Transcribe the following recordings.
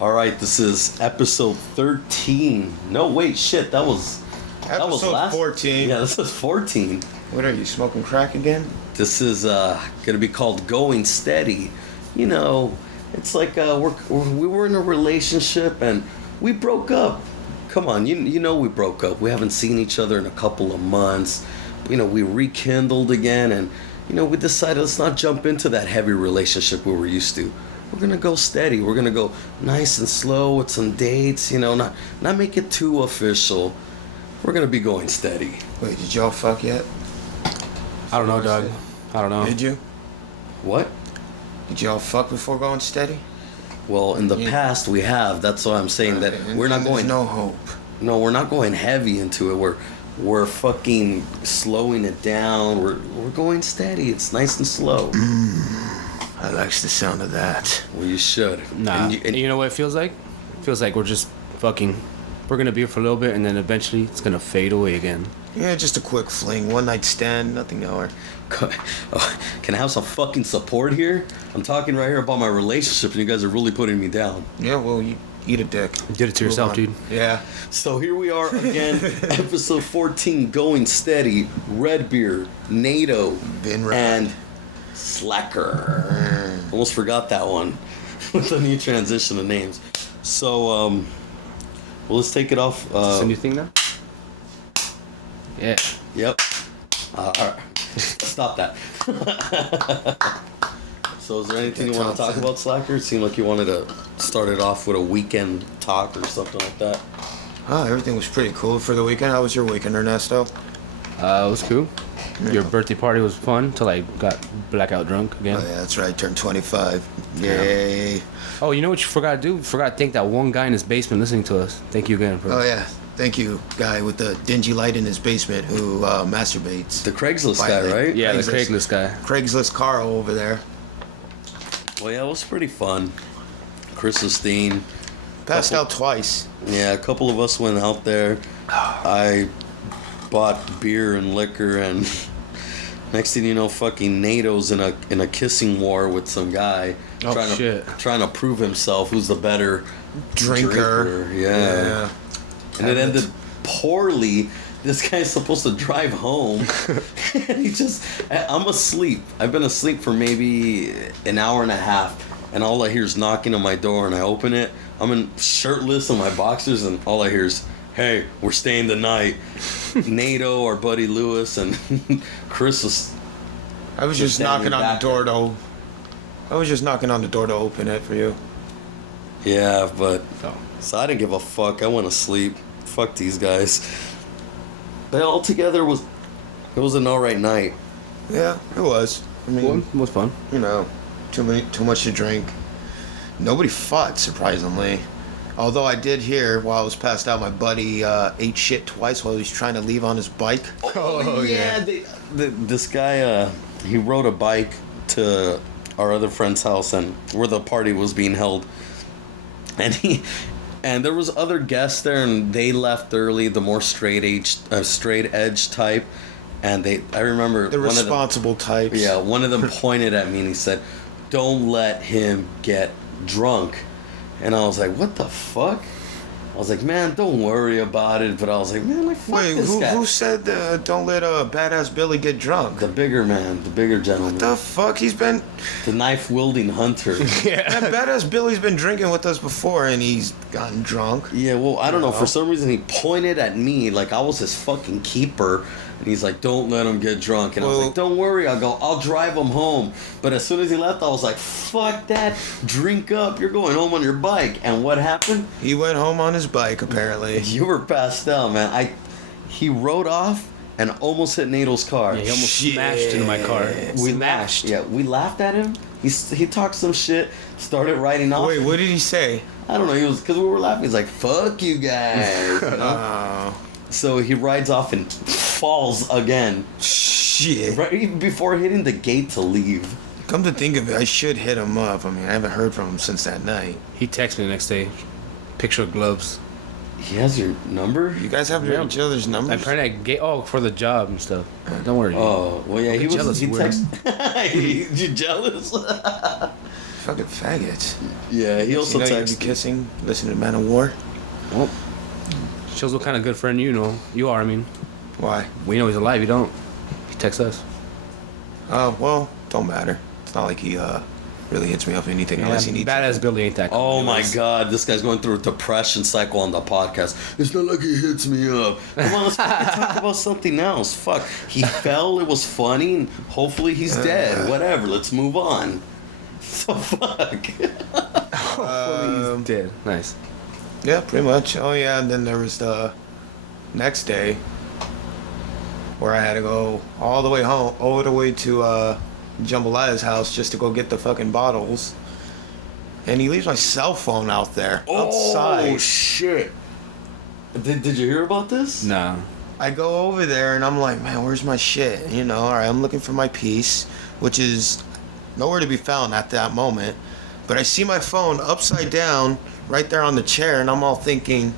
All right, this is episode 13. No, wait, shit, that was Episode 14. Yeah, this is 14. What are you, smoking crack again? This is gonna be called Going Steady. You know, it's like we were in a relationship and we broke up. Come on, you know we broke up. We haven't seen each other in a couple of months. You know, we rekindled again, and you know we decided let's not jump into that heavy relationship we were used to. We're gonna go steady. We're gonna go nice and slow with some dates. You know, not make it too official. We're gonna be going steady. Wait, did y'all fuck yet? I don't know, Doug. I don't know. Did you? What? Did y'all fuck before going steady? Well, in the past we have. That's why I'm saying that we're not going. There's no hope. No, we're not going heavy into it. We're fucking slowing it down. We're going steady. It's nice and slow. I likes the sound of that. Well, you should. Nah. And You know what it feels like? It feels like we're just fucking. We're gonna be here for a little bit, and then eventually it's gonna fade away again. Yeah, just a quick fling, one night stand, nothing more. Can I have some fucking support here? I'm talking right here about my relationship, and you guys are really putting me down. Yeah, well, you eat a dick. You did it to yourself, dude. Yeah. So here we are again, episode 14, Going Steady, Red Beer, Netto, Been right. and Slacker. Almost forgot that one with the new transition of names. So, well, let's take it off. It's a new thing now? Yeah. Yep. All right. Stop that. So is there anything you want to talk about, Slacker? It seemed like you wanted to start it off with a weekend talk or something like that. Oh, everything was pretty cool for the weekend. How was your weekend, Ernesto? It was cool. Yeah. Your birthday party was fun till I got blackout drunk again. Oh, yeah, that's right. Turned 25. Yay. Oh, you know what you forgot to do? You forgot to thank that one guy in his basement listening to us. Thank you again, bro. Oh, yeah. Thank you, guy with the dingy light in his basement who masturbates. The Craigslist guy, right? Yeah, the Craigslist. Craigslist guy. Craigslist Carl over there. Well, yeah, it was pretty fun. Christine. Passed out twice. Yeah, a couple of us went out there. I bought beer and liquor, and next thing you know, fucking Nato's in a kissing war with some guy. Oh, shit. Trying to prove himself who's the better Drinker. Yeah. And it ended poorly. This guy's supposed to drive home. And I'm asleep. I've been asleep for maybe an hour and a half. And all I hear is knocking on my door, and I open it. I'm in shirtless in my boxers, and all I hear is, "Hey, we're staying the night." Netto, our buddy Lewis, and Chris was. I was just knocking on the back. door to. I was just knocking on the door to open it for you. Yeah, but Oh. so I didn't give a fuck. I went to sleep. Fuck these guys. But altogether, it was an alright night. Yeah, it was. I mean, It was fun. you know, too much to drink. Nobody fought, surprisingly. Although I did hear while I was passed out, my buddy ate shit twice while he was trying to leave on his bike. Oh yeah. This guy, he rode a bike to our other friend's house, and where the party was being held, and there was other guests there, and they left early, the more straight edge type, and I remember The responsible types. Yeah, one of them pointed at me and he said, "Don't let him get drunk." And I was like, "What the fuck?" I was like, "Man, don't worry about it." But I was like, "Man, like, fuck Wait, this guy." who said don't let badass Billy get drunk? The bigger man, the bigger gentleman. What the fuck? He's been... The knife-wielding hunter. Man, badass Billy's been drinking with us before and he's gotten drunk. Yeah, well, I don't know. For some reason, he pointed at me like I was his fucking keeper. And he's like, "Don't let him get drunk." And I was like, "Don't worry, I'll drive him home." But as soon as he left, I was like, "Fuck that. Drink up. You're going home on your bike." And what happened? He went home on his bike, apparently. You were passed out, man. He rode off and almost hit Natal's car. Yeah, he almost Shit. smashed into my car. We Smashed. laughed. Yeah, we laughed at him. He talked some shit, started riding off. Wait, what did he say? I don't know. He was, because we were laughing. He's like, "Fuck you guys." You know? So he rides off and falls again. Shit. Right before hitting the gate to leave. Come to think of it, I should hit him up. I mean, I haven't heard from him since that night. He texted me the next day. Picture of gloves. He has your number? You guys have Yeah. each other's I numbers? probably get for the job and stuff. Don't worry. Oh, well, yeah, Don't he be was. jealous, He weirdo. texted. You jealous? fucking faggots. Yeah, he also you know, you'd be texted. kissing, listening to Man of War. Well, shows what kind of good friend you know. You are, I mean. Why? We know he's alive, you don't. He texts us. Well, don't matter. It's not like he really hits me up or anything unless he needs badass Billy ain't that cool. Oh my anyways. God, this guy's going through a depression cycle on the podcast. It's not like he hits me up. Come on, let's fucking talk about something else. Fuck, he fell. It was funny. And hopefully he's dead. Whatever. Let's move on. So fuck. Hopefully he's dead. Nice. Yeah, pretty much. Oh yeah, and then there was the next day where I had to go all the way home, all the way to Jambalaya's house just to go get the fucking bottles. And he leaves my cell phone out there outside. Oh shit. Did you hear about this? Nah. I go over there and I'm like, man, where's my shit? You know, all right, I'm looking for my piece, which is nowhere to be found at that moment. But I see my phone upside down right there on the chair, and I'm all thinking,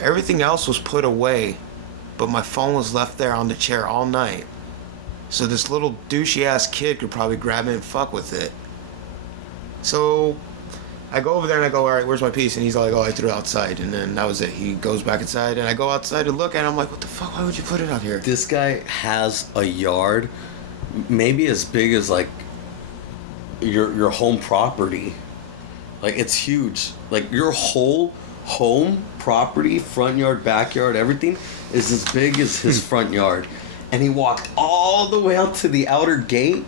everything else was put away, but my phone was left there on the chair all night. So this little douchey ass kid could probably grab it and fuck with it. So I go over there and I go, all right, where's my piece? And he's like, oh, I threw it outside. And then that was it. He goes back inside, and I go outside to look, and I'm like, what the fuck? Why would you put it out here? This guy has a yard, maybe as big as like your home property. Like it's huge. Like your whole home property, front yard, backyard, everything is as big as his front yard. And he walked all the way out to the outer gate,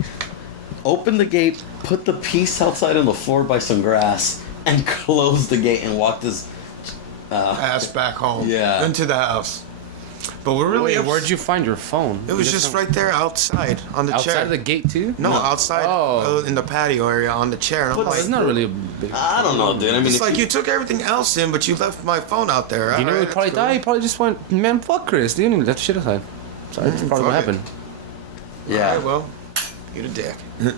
opened the gate, put the piece outside on the floor by some grass, and closed the gate and walked his Ass back home. Yeah. Into the house. But we're really Wait, where'd you find your phone? It was just right there outside on the outside chair. of the gate too? No, outside in the patio area on the chair. And I'm But like, It's not really a big. I don't know, dude. I mean, it's if like you took everything else in, but you left my phone out there. You know, he probably died. He probably just went, man, fuck Chris. Dude, and left shit aside. Sorry, that's probably what fuck it. happened. yeah. Alright, well, you're the dick.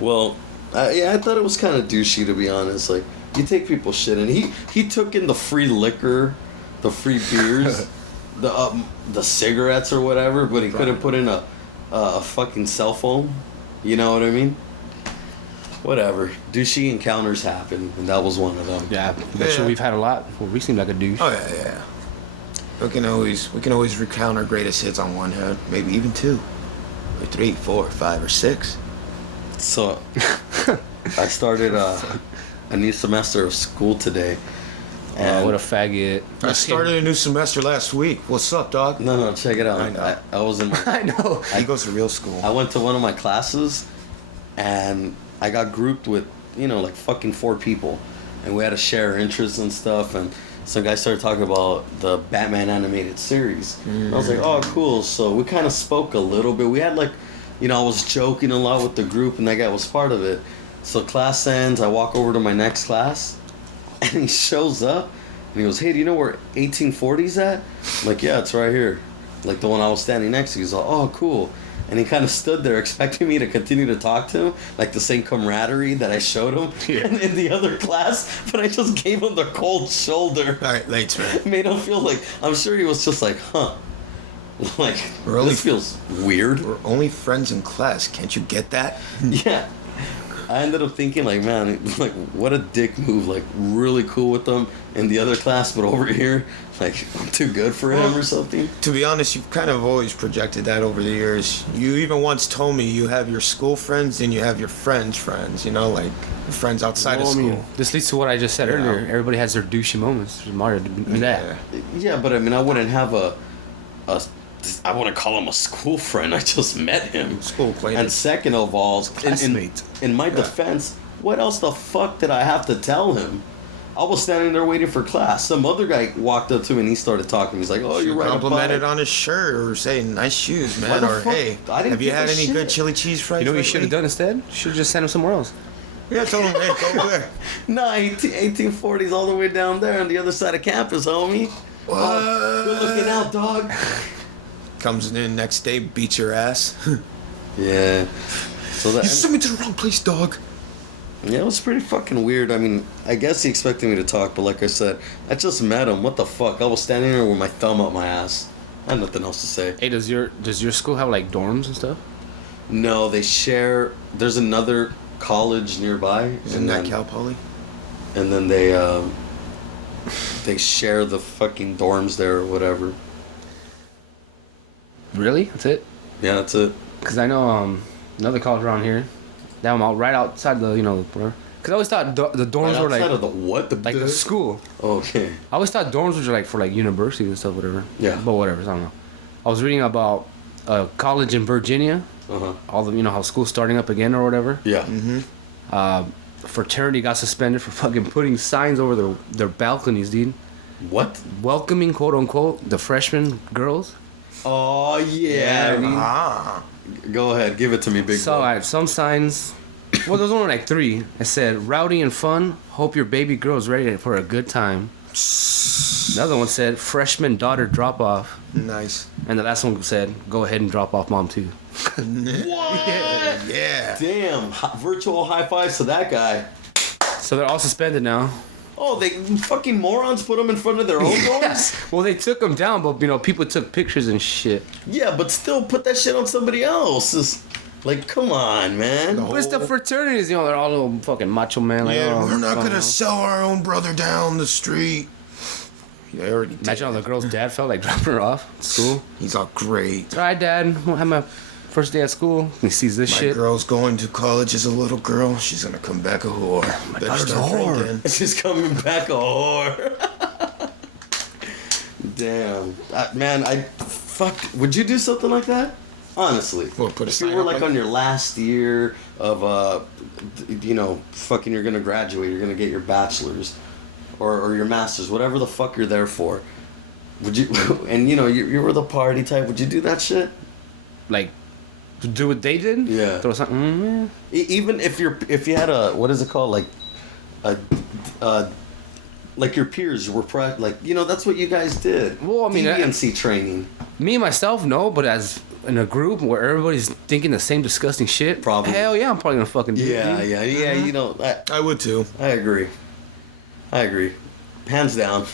Well, yeah, I thought it was kind of douchey, to be honest. Like, you take people's shit, and he took in the free liquor, the free beers, the cigarettes or whatever, but he couldn't put in a fucking cell phone. You know what I mean? Whatever. Douchey encounters happen, and that was one of them. Yeah, I'm sure we've had a lot. Well, we seem like a douche. Oh yeah. We can always recount our greatest hits on one head, maybe even two, or 3, 4, 5, or 6. So, I started a new semester of school today. And What a faggot. I started a new semester last week. What's up, dog? No, check it out. I know. I was in my, I know. He goes to real school. I went to one of my classes, and I got grouped with, like fucking 4 people, and we had to share interests and stuff. And some guy started talking about the Batman animated series. And I was like, oh, cool. So we kind of spoke a little bit. We had like, I was joking a lot with the group, and that guy was part of it. So class ends, I walk over to my next class, and he shows up, and he goes, hey, do you know where 1840's at? I'm like, yeah, it's right here. Like the one I was standing next to. He's like, oh, cool. And he kind of stood there expecting me to continue to talk to him, like the same camaraderie that I showed him in the other class, but I just gave him the cold shoulder. All right, late, man. Made him feel like, I'm sure he was just like, huh. Like, Really? this feels weird. We're only friends in class. Can't you get that? Yeah. I ended up thinking, like, man, like, what a dick move. Like, really cool with them in the other class, but over here, like, I'm too good for him or something. To be honest, you've kind of always projected that over the years. You even once told me you have your school friends and you have your friends' friends, like friends outside of school. This leads to what I just said earlier. Everybody has their douchey moments. Mario did that. Yeah, but I mean, I wouldn't have I wouldn't call him a school friend. I just met him. School acquaintance. And second of all, Classmate. in my defense, what else the fuck did I have to tell him? I was standing there waiting for class. Some other guy walked up to me and he started talking. He's like, oh, you're right. Complimented on his shirt or say, nice shoes, Why man. the Or, fuck? hey, I didn't have you give had a any shit. good chili cheese fries? You know what you lately? should have done instead? You should have just sent him somewhere else. Yeah, I told him, hey, go over there. No, 1840's all the way down there on the other side of campus, homie. What? Good looking out, dog. Comes in next day, beats your ass. Yeah. So You that sent me to the wrong place, dog. yeah, it was pretty fucking weird. I mean, I guess he expected me to talk, but like I said, I just met him. What the fuck? I was standing there with my thumb up my ass. I had nothing else to say. Hey, does your school have like dorms and stuff? No, they share. There's another college nearby. Isn't that Cal Poly? And then they share the fucking dorms there or whatever. Really? That's it? Yeah, that's it. Because I know another college around here. That one out right outside the, whatever. Because I always thought the dorms Right were like... outside of the what? The school. Okay. I always thought dorms were like for like universities and stuff, whatever. Yeah. But whatever, I don't know. I was reading about a college in Virginia. Uh-huh. All the, how school's starting up again or whatever. Yeah. Fraternity got suspended for fucking putting signs over their balconies, dude. What? Welcoming, quote unquote, the freshman girls. Oh, yeah. dude. Go ahead. Give it to me, big So boy. I had some signs. Well, there was only like 3. It said, rowdy and fun. Hope your baby girl's ready for a good time. Another one said, freshman daughter drop off. Nice. And the last one said, go ahead and drop off mom too. What? Yeah. Damn. Virtual high fives to that guy. So they're all suspended now. Oh, they fucking morons put them in front of their own doors? Well, they took them down, but people took pictures and shit. Yeah, but still put that shit on somebody else. It's like, come on, man. But it's the fraternities, they're all little fucking macho man. Like, Yeah, oh, we're not fuck gonna no. sell our own brother down the street. Yeah, I already did. Imagine how the girl's dad felt like dropping her off at school. He's all great. All right, Dad, we'll have my first day at school. He sees this My shit. girl's going to college as a little girl. She's gonna come back a whore. Better daughter's start a whore. drinking. She's coming back a whore. Damn. Man, fuck. Would you do something like that? Honestly. What, put a if sign you were up like like on that? your last year of, fucking you're going to graduate, you're going to get your bachelor's or your master's, whatever the fuck you're there for. Would you, and you were the party type, would you do that shit? Like, to do what they did? Yeah. Throw something, Even if you had a, what is it called, like your peers were that's what you guys did. Well, I mean, DNC training. Me and myself, no, but as in a group where everybody's thinking the same disgusting shit, Probably. hell yeah, I'm probably gonna fucking do it. Yeah, dude. I would too. I agree. Hands down.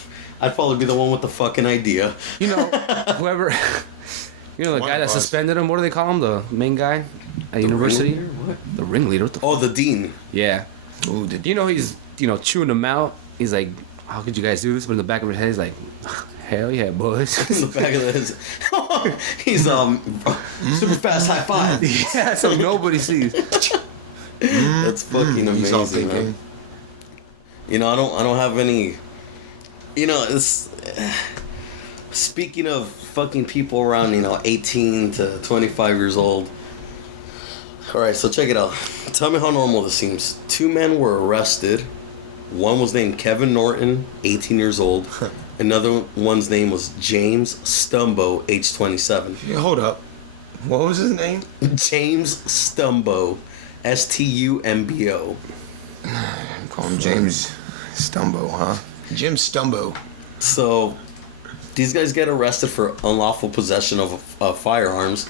I'd probably be the one with the fucking idea. Whoever, the guy that boss. suspended him, what do they call him? The main guy at university? ringleader? What? The ringleader. What the Oh, the dean. Yeah. Ooh, did He's, chewing them out. He's like, how could you guys do this? But in the back of his head, he's like, hell yeah, boys. In the back of his he's super fast high five. Yeah, so nobody sees. That's fucking he's all amazing, thinking. man. I don't have any. It's speaking of fucking people around 18 to 25 years old. All right, so check it out. Tell me how normal this seems. 2 men were arrested. One was named Kevin Norton, 18 years old. Another one's name was James Stumbo, age 27. Yeah, hold up. What was his name? James Stumbo, Stumbo. Call him James Stumbo, huh? Jim Stumbo. So, these guys get arrested for unlawful possession of firearms,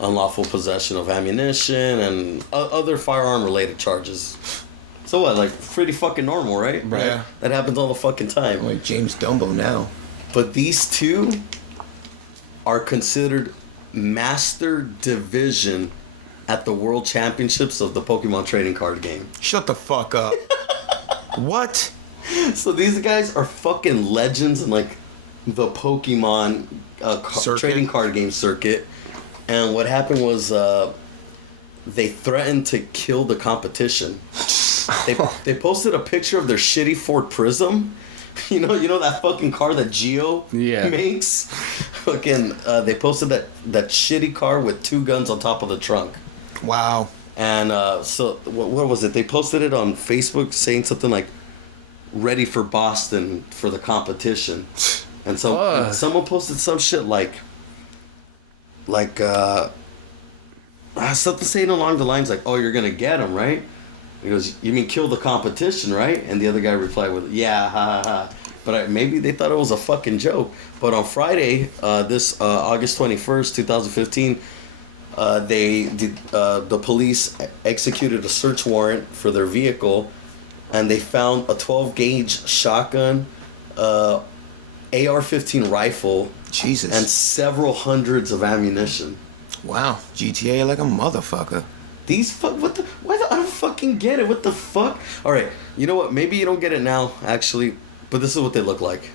unlawful possession of ammunition, and other firearm-related charges. So what, like, pretty fucking normal, right? Right. Yeah. That happens all the fucking time. Like James Dumbo now. But these 2 are considered master division at the World Championships of the Pokemon trading card game. Shut the fuck up. What? So these guys are fucking legends in like the Pokemon trading card game circuit. And what happened was they threatened to kill the competition. They posted a picture of their shitty Ford Prism. You know that fucking car that Geo makes? Fucking they posted that shitty car with 2 guns on top of the trunk. Wow. And so what was it? They posted it on Facebook saying something like ready for Boston for the competition. And so someone posted some shit like something saying along the lines like, "Oh, you're going to get him, right?" He goes, "You mean kill the competition, right?" And the other guy replied with, "Yeah, ha ha ha." But maybe they thought it was a fucking joke. But on Friday, this August 21st, 2015, the police executed a search warrant for their vehicle, and they found a 12-gauge shotgun, AR-15 rifle, Jesus. and several hundreds of ammunition. Wow. GTA like a motherfucker. Why the I don't fucking get it. What the fuck? All right, you know what? Maybe you don't get it now, actually, but this is what they look like.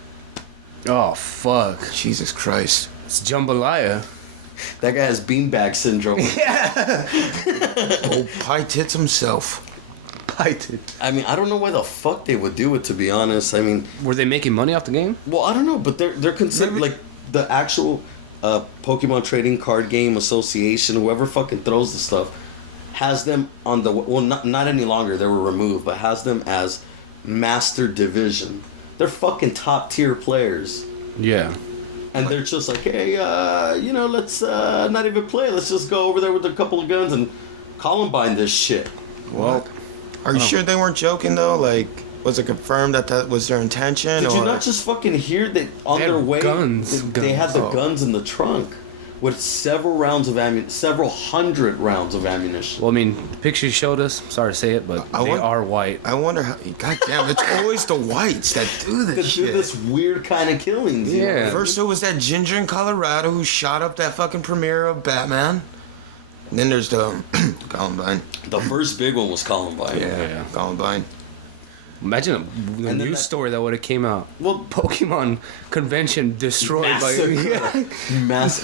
Oh, fuck. Jesus Christ. It's jambalaya. That guy has beanbag syndrome. Old pie tits himself. Pited. I mean, I don't know why the fuck they would do it, to be honest. I mean, Were they making money off the game? well, I don't know, but they're considered Maybe- like the actual Pokemon Trading Card Game Association, whoever fucking throws the stuff, has them on the not any longer. They were removed, but has them as Master Division. They're fucking top tier players, Yeah. and they're just like, hey, let's not even play. Let's just go over there with a couple of guns and Columbine this shit. Well, Are you sure they weren't joking though? Like, was it confirmed that was their intention? Did or? you not just fucking hear that on They their had way? guns. They had the Oh. guns in the trunk with several hundred rounds of ammunition. well, I mean, the picture you showed us, sorry to say it, but I they want- are white. I wonder how. God damn, it's always the whites that do They this do shit. this weird kind of killings. you know? Yeah. First, it was that ginger in Colorado who shot up that fucking premiere of Batman. And then there's the Columbine. The first big one was Columbine. Yeah. Columbine. Imagine the And then news that- story that would have came out. Well, Pokemon convention destroyed massacre.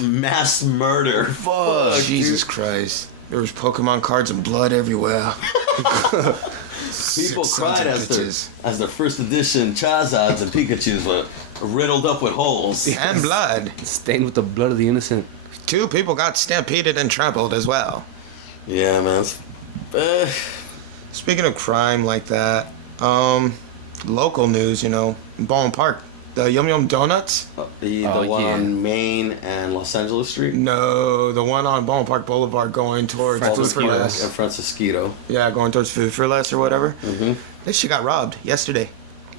mass murder. Fuck, Jesus dude. Christ. There was Pokemon cards and blood everywhere. People Sick cried sons of as bitches. their first edition Charizards and Pikachu's were riddled up with holes. And blood. Stained with the blood of the innocent. 2 people got stampeded and trampled as well. Yeah, man. Speaking of crime like that, local news, in Baldwin Park, the Yum Yum Donuts? The Oh, one yeah. on Main and Los Angeles Street. No, the one on Baldwin Park Boulevard going towards Food for Francisquito. Less. And Francisquito. Yeah, going towards Food for Less or whatever. Mm-hmm. This shit got robbed yesterday.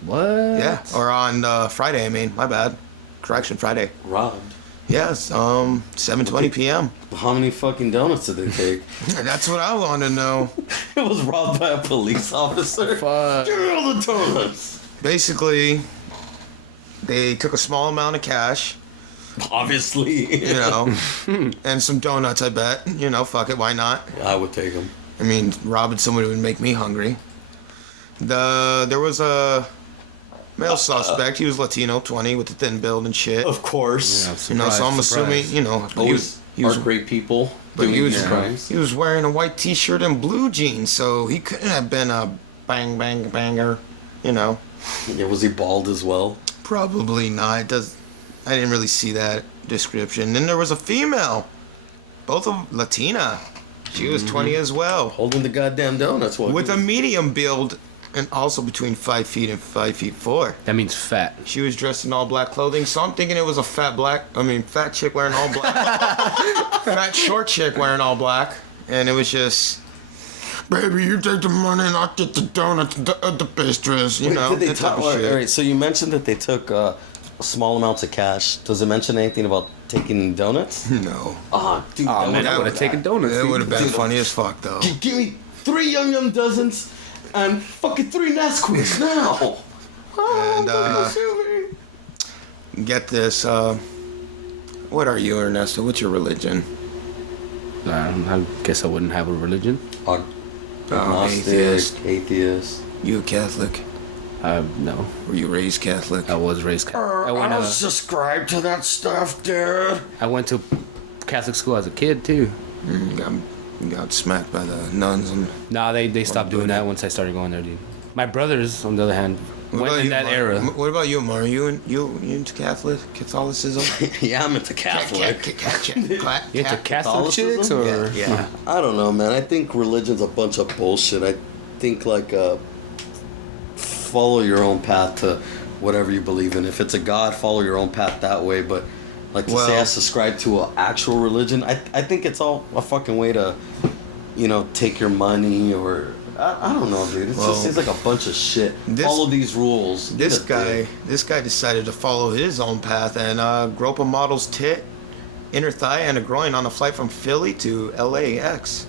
What? Yeah, or on Friday, my bad. Correction, Friday. Robbed. Yes, 7:20 p.m. How many fucking donuts did they take? That's what I want to know. It was robbed by a police officer. Fuck. Give me all the donuts. Basically, they took a small amount of cash, Obviously. and some donuts, I bet. Fuck it, why not? I would take them. I mean, robbing somebody would make me hungry. There was a male suspect. He was Latino, 20, with a thin build and shit. Of course. Yeah, So I'm assuming, but Always he was are great people but doing he was these crimes. he was wearing a white T-shirt and blue jeans, so he couldn't have been a banger. Yeah, was he bald as well? Probably not. I didn't really see that description. Then there was a female, both of Latina. She was 20 as well, Holding the goddamn donuts. with a medium build, and also between 5 feet and 5'4". That means fat. She was dressed in all black clothing, so I'm thinking it was a fat chick wearing all black. Fat short chick wearing all black, and it was just, baby, you take the money and I'll get the donuts and the pastries, Did they that type of all shit. right, so you mentioned that they took small amounts of cash. Does it mention anything about taking donuts? No. Oh, dude. Oh, man, I that would have taken donuts. It would have been Dude. funny as fuck, though. Give me 3 Yum Dozens and fucking 3 Nesquik now. And, get this, what are you, Ernesto? What's your religion? I guess I wouldn't have a religion. Agnostic, atheist. You a Catholic? No. Were you raised Catholic? I was raised Catholic. subscribe to that stuff, dude. I went to Catholic school as a kid, too. You got smacked by the nuns. And Nah, they stopped doing that once I started going there, dude. My brothers, on the other hand, went in that era. What about you, Mar? You into Catholicism? Yeah, I'm into Catholic. You into Catholic chicks, or? Yeah. I don't know, man. I think religion's a bunch of bullshit. I think follow your own path to whatever you believe in. If it's a God, follow your own path that way. But like to say I subscribe to an actual religion, I think it's all a fucking way to, take your money or I don't know, dude. It just seems like a bunch of shit. Follow these rules. This guy decided to follow his own path and grope a model's tit, inner thigh, and a groin on a flight from Philly to LAX.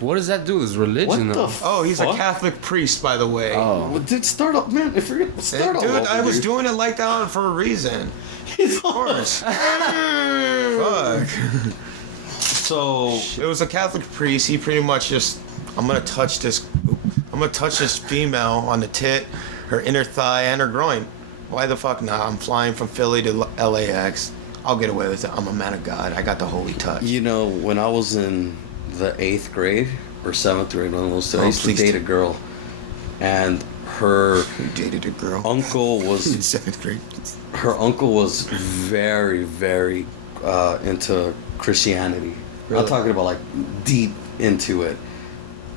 What does that do with religion, What though? the Oh, he's a fuck? Catholic priest, by the way. Oh. Well, dude, start up, man. If you're gonna start all Dude, over, I was dude. doing it like that for a reason. Of course. Fuck. So It was a Catholic priest. He pretty much just I'm gonna touch this female on the tit, her inner thigh, and her groin. Why the fuck not? I'm flying from Philly to LAX. I'll get away with it. I'm a man of God. I got the holy touch. You know, when I was in the 8th grade or 7th grade, one of those two, I used to please date a girl, and her You dated a girl uncle in was 7th grade. her uncle was very, very into Christianity. Really? I'm talking about like deep into it,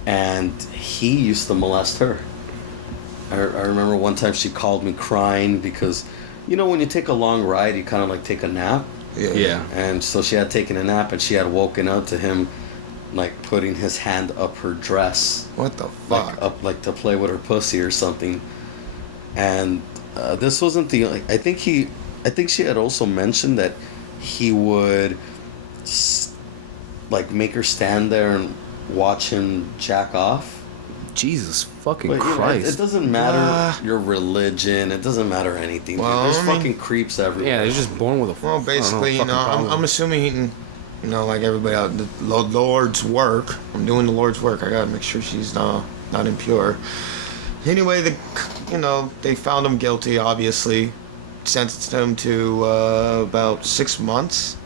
and he used to molest her. I remember one time she called me crying because, you know, when you take a long ride, you kind of like take a nap. Yeah. And so she had taken a nap, and she had woken up to him, like putting his hand up her dress, What the like fuck? up, like to play with her pussy or something. And this wasn't the. I think she had also mentioned that he would, like, make her stand there and watch him jack off. Jesus fucking But, you know, Christ. it doesn't matter your religion. It doesn't matter anything. Dude. Well, There's I mean- fucking creeps everywhere. Yeah, they're just born with a. Well, I don't know, basically, you fucking know, problem. I'm assuming, you know, like everybody else, the Lord's work. I'm doing the Lord's work. I gotta make sure she's not impure. Anyway, they found him guilty. Obviously, sentenced him to about 6 months,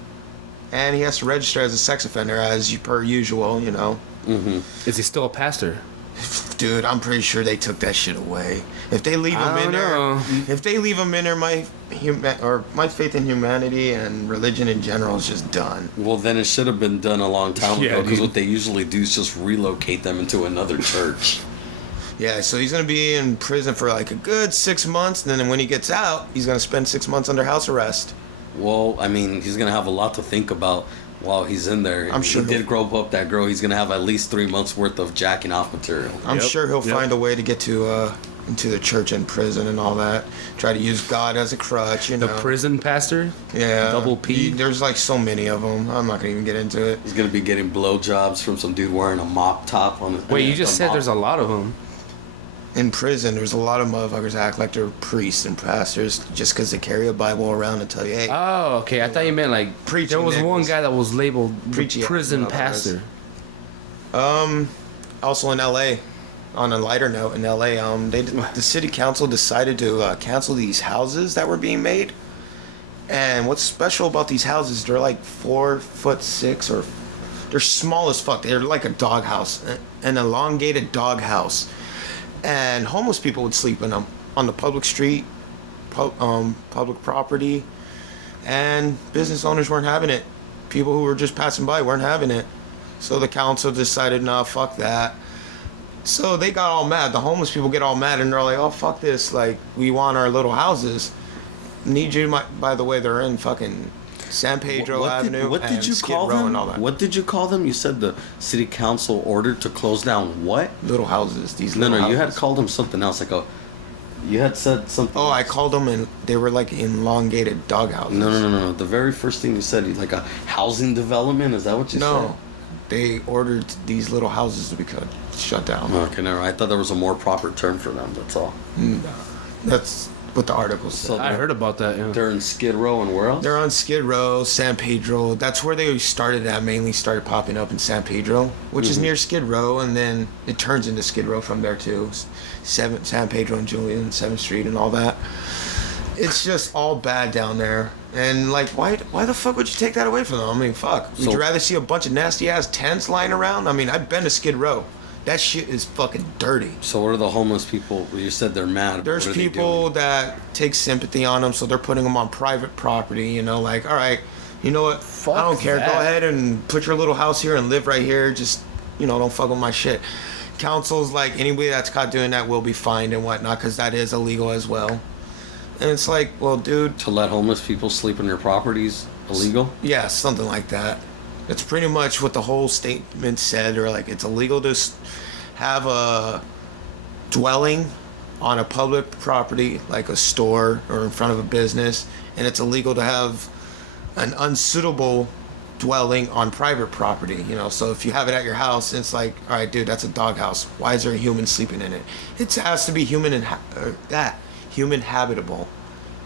and he has to register as a sex offender as per usual. You know, Is he still a pastor? dude, I'm pretty sure they took that shit away. If they leave him I in don't know. there, if they leave him in there, my faith in humanity and religion in general is just done. Well, then it should have been done a long time Yeah, ago, because dude. what they usually do is just relocate them into another church. Yeah, so he's gonna be in prison for like a good 6 months, and then when he gets out, he's gonna spend 6 months under house arrest. Well, I mean, he's gonna have a lot to think about while he's in there. I'm sure he did grope up that girl. He's gonna have at least 3 months worth of jacking off material. I'm Yep, sure he'll yep. find a way to get to into the church and prison and all that. Try to use God as a crutch, you The know. prison pastor? Yeah, Double P? There's like so many of them. I'm not gonna even get into it. He's gonna be getting blowjobs from some dude wearing a mop top on his. Wait, you just said there's a lot of them. In prison, there's a lot of motherfuckers that act like they're priests and pastors just because they carry a Bible around and tell you, hey, Oh, okay. I thought you meant like Preaching there was one niggas. guy that was labeled the Preachy ass prison motherfuckers. pastor. Also in LA, on a lighter note, in LA, the city council decided to cancel these houses that were being made. And what's special about these houses? They're like 4'6", or they're small as fuck. They're like a doghouse, an elongated doghouse. And homeless people would sleep in them on the public street, public property, and business owners weren't having it. People who were just passing by weren't having it. So the council decided, nah, fuck that. So they got all mad. The homeless people get all mad, and they're like, oh, fuck this. Like, we want our little houses. Need you, by the way, they're in fucking San Pedro Avenue What and did you Skid call Row them? and all that. What did you call them? You said the city council ordered to close down what? Little houses. These No, little no, you had houses. called them something else. Like you had said something. Oh, I called them, and they were like elongated dog houses. No. The very first thing you said, like a housing development. Is that what you said? No, they ordered these little houses to be shut down. Okay, never. I thought there was a more proper term for them. That's all. That's what the article said. So I heard about that. Yeah. They're in Skid Row and where else? They're on Skid Row, San Pedro. That's where they started at. Mainly started popping up in San Pedro, which is near Skid Row, and then it turns into Skid Row from there too. San Pedro and Julian, 7th Street, and all that. It's just all bad down there. And like, why the fuck would you take that away from them? I mean, fuck. Would So- you rather see a bunch of nasty ass tents lying around? I mean, I've been to Skid Row. That shit is fucking dirty. So what are the homeless people? You said they're mad. but There's what are they people doing? that take sympathy on them, so they're putting them on private property. You know, like, all right, you know what? Fuck I don't care. that. Go ahead and put your little house here and live right here. Just, you know, don't fuck with my shit. Council's like, anybody that's caught doing that will be fined and whatnot, because that is illegal as well. And it's like, well, dude, To let homeless people sleep on your properties illegal? yeah, something like that. That's pretty much what the whole statement said, or like, it's illegal to have a dwelling on a public property like a store or in front of a business, and it's illegal to have an unsuitable dwelling on private property, you know. So if you have it at your house, it's like, all right, dude, that's a doghouse. Why is there a human sleeping in it? It has to be human habitable.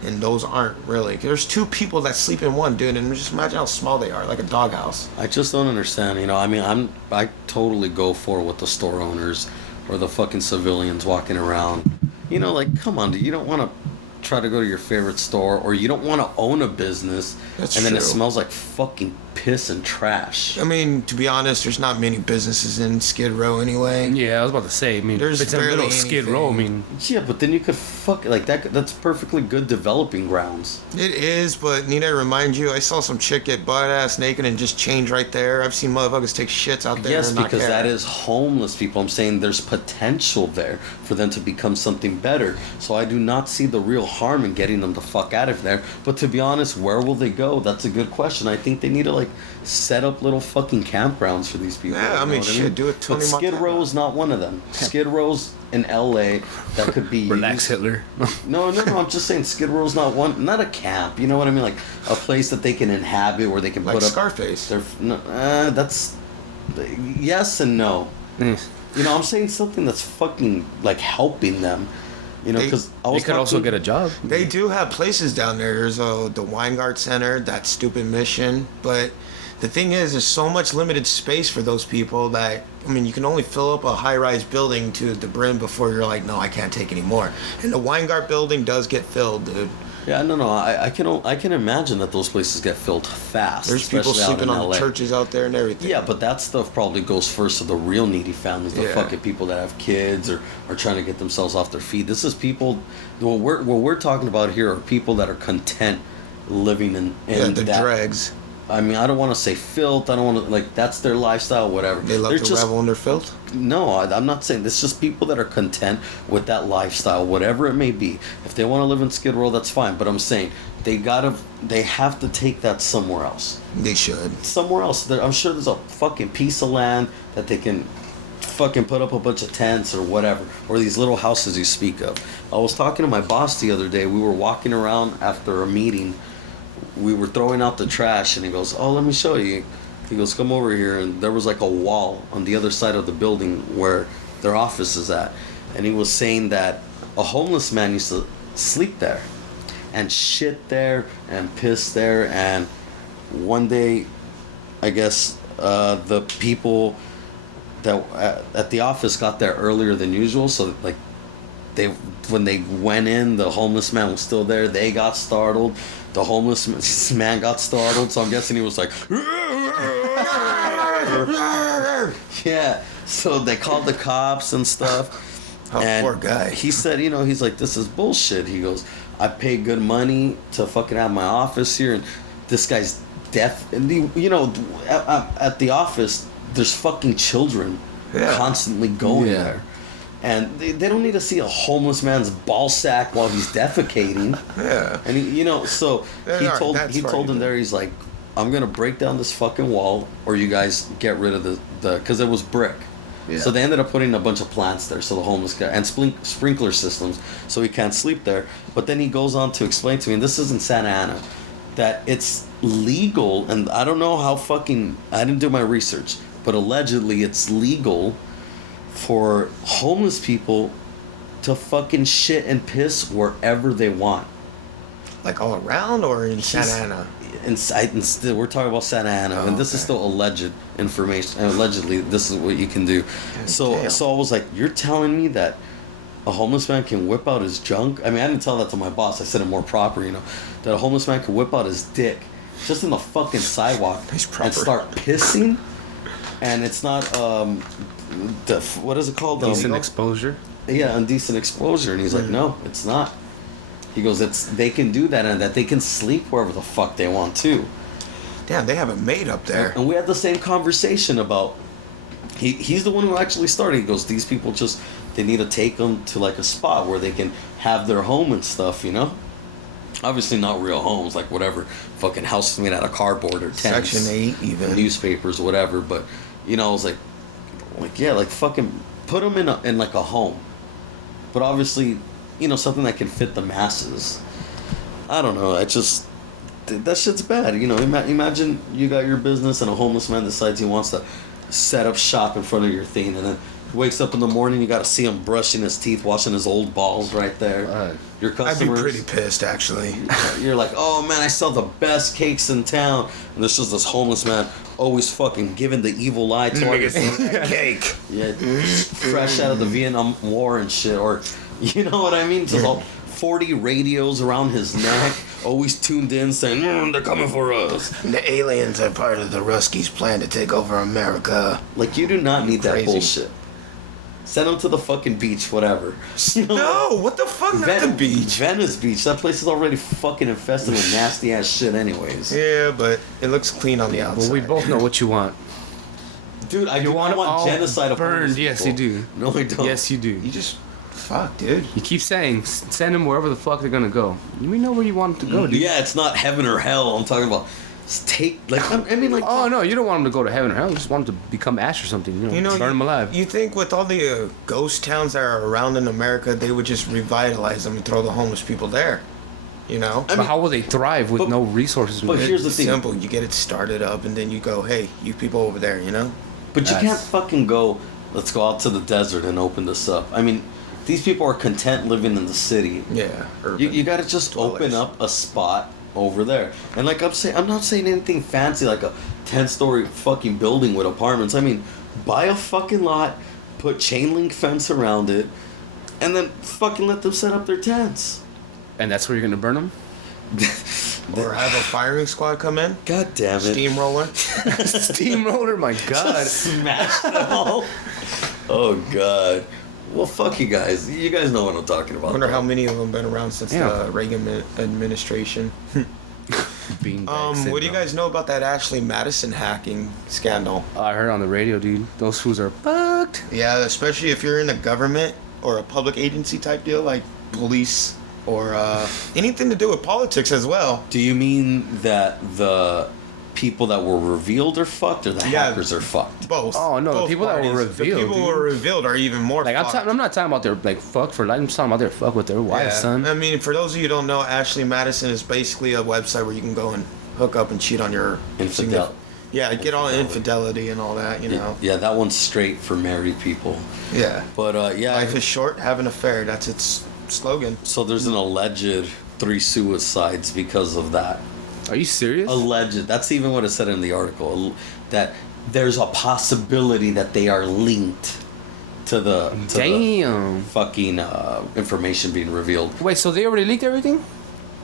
and those aren't really. There's two people that sleep in one, dude, and just imagine how small they are, like a doghouse. I just don't understand. I mean, I totally go for what the store owners or the fucking civilians walking around. Like, come on, dude. You don't want to try to go to your favorite store, or you don't want to own a business That's and then true. it smells like fucking piss and trash. I mean, to be honest, there's not many businesses in Skid Row anyway. Yeah, I was about to say. I mean, There's if it's a little barely Skid Row. I anything. mean, Yeah, but then you could fuck like that. That's perfectly good developing grounds. It is, but need I remind you, I saw some chick get butt-ass naked and just change right there. I've seen motherfuckers take shits out there Yes, and not because care. that is homeless people. I'm saying there's potential there for them to become something better. So I do not see the real harm in getting them the fuck out of there. But to be honest, where will they go? That's a good question. I think they need to set up little fucking campgrounds for these people. Yeah, I you know mean, what shit, do it But 20 Skid Montana. Row is not one of them. Skid Row's in LA that could be relax, used. Hitler. No, I'm just saying Skid Row's not a camp. You know what I mean? Like a place that they can inhabit where they can Like put up Scarface. their. No, that's yes and no. I'm saying something that's fucking helping them. Because I They was could also talking- get a job. They do have places down there. There's the Weingart Center, that stupid mission. But the thing is, there's so much limited space for those people that, I mean, you can only fill up a high-rise building to the brim before you're like, no, I can't take any more. And the Weingart building does get filled, dude. Yeah, no. I can imagine that those places get filled fast. There's people especially out sleeping in on LA. the churches out there and everything. Yeah, but that stuff probably goes first to the real needy families, the Yeah. fucking people that have kids or are trying to get themselves off their feet. This is people. What we're talking about here are people that are content living in the that. dregs. I mean, I don't want to say filth. I don't want to that's their lifestyle, whatever. They love They're to just revel in their filth. no. I'm not saying it's just people that are content with that lifestyle, whatever it may be. If they want to live in Skid Row, that's fine. But I'm saying they have to take that somewhere else. They should. Somewhere else. I'm sure there's a fucking piece of land that they can fucking put up a bunch of tents or whatever, or these little houses you speak of. I was talking to my boss the other day. We were walking around after a meeting. We were throwing out the trash, and he goes, "Oh, let me show you." He goes, "Come over here." And there was a wall on the other side of the building where their office is at. And he was saying that a homeless man used to sleep there and shit there and piss there. And one day, I guess the people that at the office got there earlier than usual, so when they went in, the homeless man was still there. They got startled. The homeless man got startled, so I'm guessing he was like, yeah. So they called the cops and stuff. Oh, And poor guy. He said, he's like, this is bullshit. He goes, I pay good money to fucking have my office here, and this guy's deaf. And at the office, there's fucking children Yeah. constantly going Yeah. there. And they don't need to see a homeless man's ball sack while he's defecating. Yeah. And so he Yeah, told that's he right, told them yeah. there, he's like, I'm gonna break down this fucking wall, or you guys get rid of the because it was brick. Yeah. So they ended up putting a bunch of plants there, so the homeless guy and sprinkler systems, so he can't sleep there. But then he goes on to explain to me, and this is in Santa Ana, that it's legal, and I don't know how I didn't do my research, but allegedly it's legal for homeless people to fucking shit and piss wherever they want. Like all around or in Santa He's- Ana? We're talking about Santa Ana, Oh, and this is okay. still alleged information. And allegedly, this is what you can do. So damn. I was like, "You're telling me that a homeless man can whip out his junk?" I mean, I didn't tell that to my boss. I said it more proper, that a homeless man can whip out his dick just in the fucking sidewalk He's proper. and start pissing, and it's not what is it called? Decent exposure. Yeah, indecent exposure. And he's like, no, it's not. He goes, they can do that, and that they can sleep wherever the fuck they want to. Damn, they have it made up there. And we had the same conversation about, he's the one who actually started. He goes, these people they need to take them to a spot where they can have their home and stuff, Obviously not real homes, like whatever fucking houses made out of cardboard or tents. Section 8 even. Newspapers, whatever. But, I was like, yeah, fucking put them in a home. But obviously, something that can fit the masses. I don't know. That shit's bad. Imagine you got your business and a homeless man decides he wants to set up shop in front of your thing, and then He wakes up in the morning, you gotta see him brushing his teeth, washing his old balls right there. Your I'd be customers, pretty pissed, actually. you're like, oh man, I sell the best cakes in town. And there's just this homeless man always fucking giving the evil eye towards Cake. yeah, fresh out of the Vietnam War and shit. Or, you know what I mean? Just all 40 radios around his neck, always tuned in saying, they're coming for us. The aliens are part of the Ruskies' plan to take over America. Like, you do not need that Crazy. bullshit. Send them to the fucking beach, whatever. You know? No, what the fuck? Not the beach. Venice Beach. That place is already fucking infested with nasty ass shit, anyways. Yeah, but it looks clean on the outside. Well, we both know what you want. Dude, I You do want not them all want genocide of burned. homeless Yes, people. you do. No, I don't. Yes, you do. You just fuck, dude. You keep saying send them wherever the fuck they're gonna go. We know where you want them to go, dude. Yeah, it's not heaven or hell. I'm talking about take like I mean like. Oh no, you don't want them to go to heaven or hell. You just want them to become ash or something. You know, burn them alive. You think with all the ghost towns that are around in America, they would just revitalize them and throw the homeless people there? You know? But how will they thrive with no resources? But here's the thing. Simple. You get it started up, and then you go, hey, you people over there, you know? But you Nice. can't fucking go. Let's go out to the desert and open this up. I mean, these people are content living in the city. Yeah. You gotta just open dwellers. up a spot over there. And like I'm saying, I'm not saying anything fancy like a 10-story fucking building with apartments. I mean, buy a fucking lot, put chain link fence around it, and then fucking let them set up their tents. And that's where you're gonna burn them. Or have a firing squad come in, God damn it. steamroller. Steamroller, my God. Smash them all. Oh god. Well, fuck you guys. You guys know what I'm talking I about. wonder how many of them been around since Yeah. the Reagan administration. Being What do you guys know about that Ashley Madison hacking scandal? I heard on the radio, dude. Those fools are fucked. Yeah, especially if you're in the government or a public agency type deal like police or anything to do with politics as well. Do you mean that the people that were revealed are fucked, or the Yeah. hackers are fucked? Both. Oh, no, the Both people that were parties. revealed, The people who dude. were revealed are even more Like fucked. I'm not talking about their like fuck for life. I'm just talking about their fuck with their wife, Yeah. son. I mean, for those of you who don't know, Ashley Madison is basically a website where you can go and hook up and cheat on your Infidel. Yeah, get all infidelity and all that, you know. Yeah, that one's straight for married people. Yeah. But yeah, Life is short, have an affair. That's its slogan. so there's an alleged 3 suicides because of that. Are you serious? Alleged. That's even what it said in the article. That there's a possibility that they are linked to the Damn. fucking information being revealed. Wait, so they already leaked everything?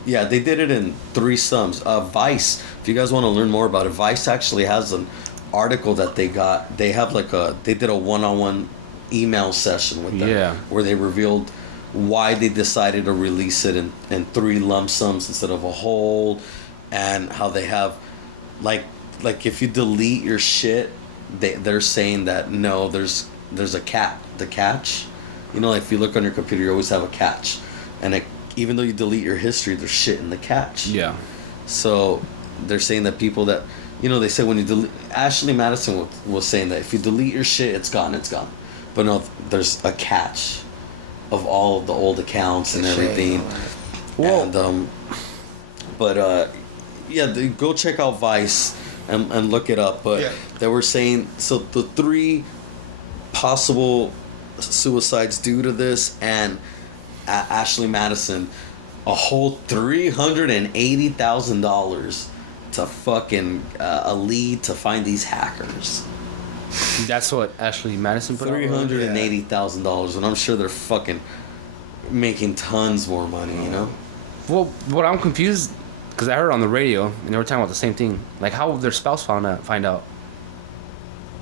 Yeah, they did it in 3 sums. Vice, if you guys want to learn more about it, Vice actually has an article that they got. They have they did a one-on-one email session with them. Yeah. Where they revealed why they decided to release it in 3 lump sums instead of a whole, and how they have, like if you delete your shit, they're saying that no, there's a catch. You know, like if you look on your computer, you always have a catch, and even though you delete your history, there's shit in the catch. Yeah. So they're saying that people that, you know, they say when you delete, Ashley Madison was saying that if you delete your shit, it's gone. But no, there's a catch of all of the old accounts and everything. Well, And yeah, go check out Vice and look it up. But Yeah. they were saying, so the 3 possible suicides due to this, and Ashley Madison, a whole $380,000 to fucking a lead to find these hackers. that's what Ashley Madison put out. $380,000, and I'm sure they're fucking making tons more money. You know. Well, what I'm confused, because I heard on the radio and they were talking about the same thing. Like, how would their spouse find out?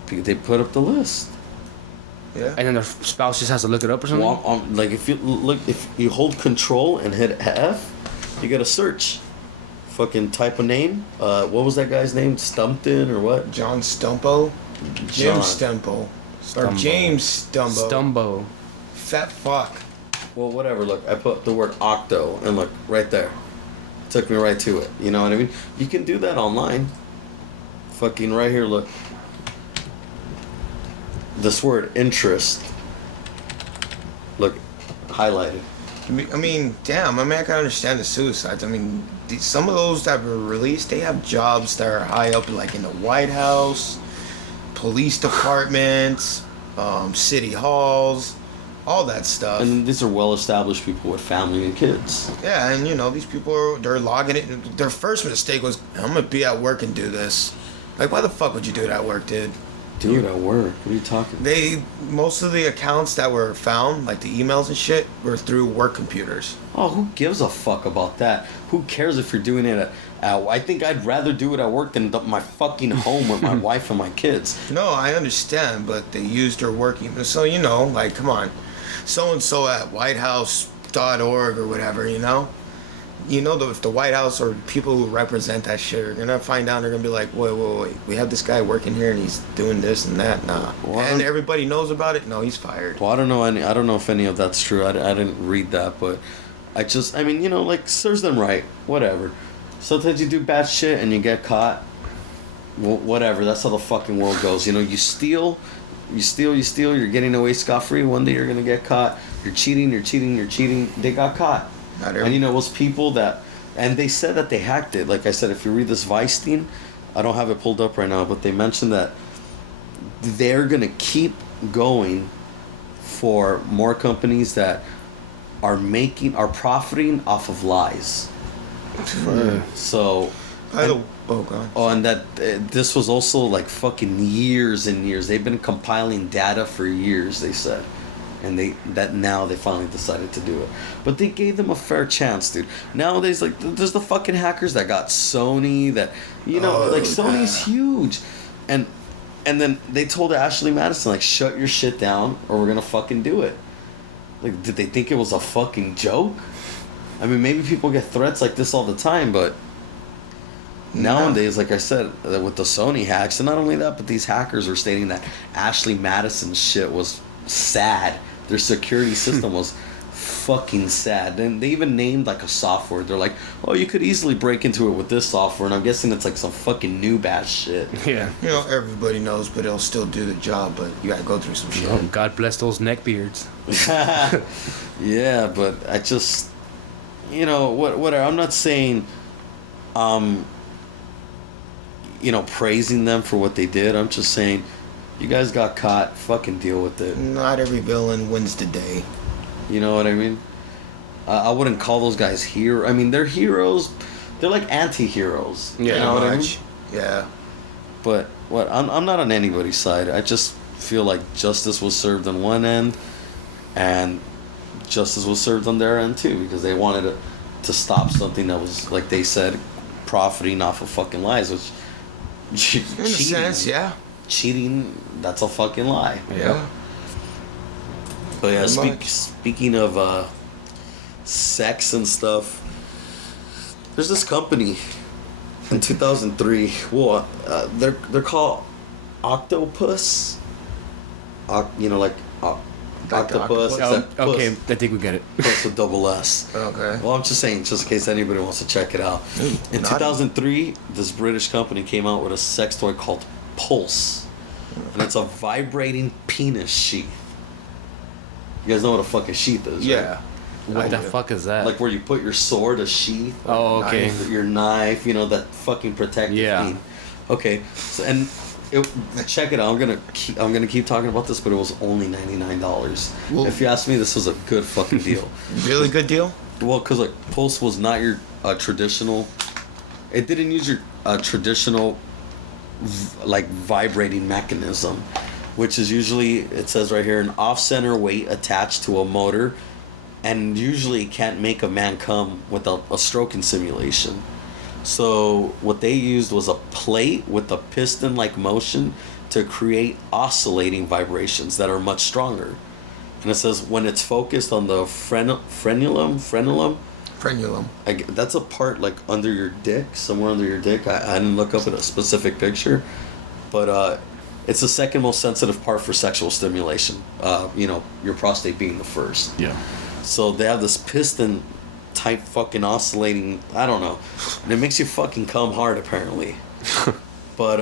They put up the list. Yeah. And then their spouse just has to look it up or something? Well, like if you hold Control and hit F, you get a search. Fucking type a name. What was that guy's name? Stumpton or what? John Stumpo? Jim Stumpo. Or Stumbo. James Stumbo. Stumbo. Fat fuck. Well, whatever. Look, I put the word Octo, and look right there. Took me right to it. You know what I mean? You can do that online. Fucking right here. Look. This word interest. Look, highlighted. I mean, damn. I mean, I can understand the suicides. I mean, some of those that were released, they have jobs that are high up, like in the White House, police departments, city halls, all that stuff. And these are well-established people with family and kids. Yeah, and these people they're logging it. Their first mistake was, I'm gonna be at work and do this. Like, why the fuck would you do it at work, dude? Dude, at work. What are you talking? Most of the accounts that were found, like the emails and shit, were through work computers. Oh, who gives a fuck about that? Who cares if you're doing it at I think I'd rather do it at work than my fucking home with my wife and my kids. No, I understand, but they used their work email. So, like, come on. So-and-so at whitehouse.org or whatever, if the White House or people who represent that shit are gonna find out, they're gonna be like, wait, we have this guy working here and he's doing this and that. Nah. Well, and everybody knows about it. No, he's fired. Well, I don't know if any of that's true. I didn't read that, but like, serves them right. Whatever. Sometimes you do bad shit and you get caught. Well, whatever. That's how the fucking world goes. You steal. You're getting away scot-free. One day you're gonna get caught. You're cheating. They got caught. And those people that, and they said that they hacked it. Like I said, if you read this Vice thing, I don't have it pulled up right now, but they mentioned that they're gonna keep going for more companies that are profiting off of lies. So. God. And that this was also like fucking years and years. They've been compiling data for years, they said. And now they finally decided to do it. But they gave them a fair chance, dude. Nowadays, like, there's the fucking hackers that got Sony, that, Sony's huge. And then they told Ashley Madison, like, shut your shit down or we're gonna fucking do it. Like, did they think it was a fucking joke? I mean, maybe people get threats like this all the time, but nowadays, like I said, with the Sony hacks, and not only that, but these hackers were stating that Ashley Madison's shit was sad. Their security system was fucking sad. And they even named like a software. They're like, oh, you could easily break into it with this software. And I'm guessing it's like some fucking noob ass shit. Yeah. Everybody knows, but it'll still do the job. But you gotta go through some shit. Oh, God bless those neckbeards. Yeah, but I just, whatever. I'm not saying, praising them for what they did. I'm just saying, you guys got caught. Fucking deal with it. Not every villain wins the day. You know what I mean? I wouldn't call those guys heroes. I mean, they're heroes. They're like anti-heroes. Yeah, you know what I mean? Yeah. But I'm not on anybody's side. I just feel like justice was served on one end, and justice was served on their end too, because they wanted to stop something that was, like they said, profiting off of fucking lies, which in a sense, yeah. Cheating, that's a fucking lie. Yeah. But yeah, speaking of sex and stuff, there's this company in 2003. Well, they're called Octopus. Like octopus. Okay, I think we get it. Plus a double S. Okay. Well, I'm just saying, just in case anybody wants to check it out. In 2003, this British company came out with a sex toy called Pulse, and it's a vibrating penis sheath. You guys know what a fucking sheath is, yeah. right? What the fuck is that? Like where you put your sword, a sheath. Oh, okay. Your knife, that fucking protective thing. Okay, so, and check it out. I'm gonna keep talking about this, but it was only $99. Well, if you ask me, this was a good fucking deal. Really good deal? Well, because like Pulse was not your traditional. It didn't use your traditional vibrating mechanism, which is usually, it says right here, an off-center weight attached to a motor, and usually it can't make a man come without a stroking simulation. So what they used was a plate with a piston-like motion to create oscillating vibrations that are much stronger. And it says when it's focused on the frenulum. That's a part like under your dick, somewhere under your dick. I didn't look up at a specific picture, but it's the second most sensitive part for sexual stimulation. Your prostate being the first. Yeah. So they have this piston type fucking oscillating, I don't know, and it makes you fucking come hard apparently. But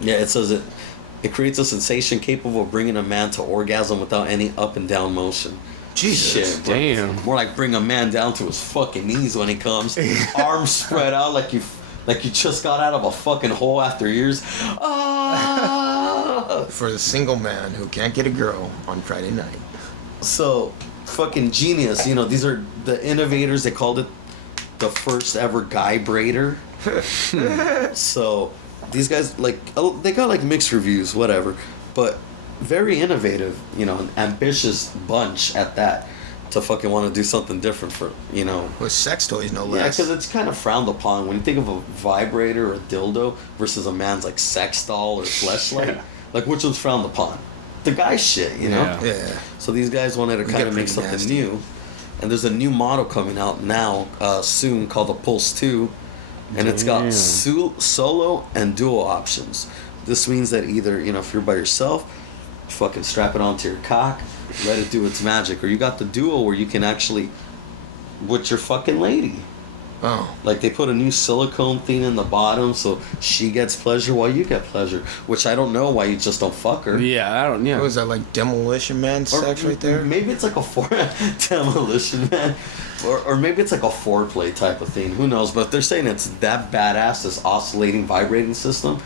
yeah, it says it creates a sensation capable of bringing a man to orgasm without any up and down motion. Jesus. Shit, damn. More like bring a man down to his fucking knees when he comes, arms spread out like you just got out of a fucking hole after years. Ah! For the single man who can't get a girl on Friday night. So, fucking genius. You know, these are the innovators. They called it the first ever guy braider. So, these guys, like, they got, like, mixed reviews, whatever. But very innovative, you know, an ambitious bunch at that. To fucking want to do something different for, you know. With sex toys, no Yeah, less. because it's kind of frowned upon. When you think of a vibrator or a dildo versus a man's, like, sex doll or fleshlight, Yeah. like, which one's frowned upon? The guy shit, you know? Yeah. Yeah. So these guys wanted to We kind get of make pretty something nasty. new. And there's a new model coming out now, soon, called the Pulse 2. And it's got Damn. solo and duo options. This means that either, you know, if you're by yourself, fucking strap it onto your cock, let it do its magic. Or you got the duo where you can actually, with your fucking lady. Oh. Like, they put a new silicone thing in the bottom so she gets pleasure while you get pleasure. Which I don't know why you just don't fuck her. Yeah, I don't. Yeah. What was that, like Demolition Man Or sex right there? Maybe it's like a demolition man, or maybe it's like a foreplay type of thing. Who knows? But if they're saying it's that badass, this oscillating, vibrating system,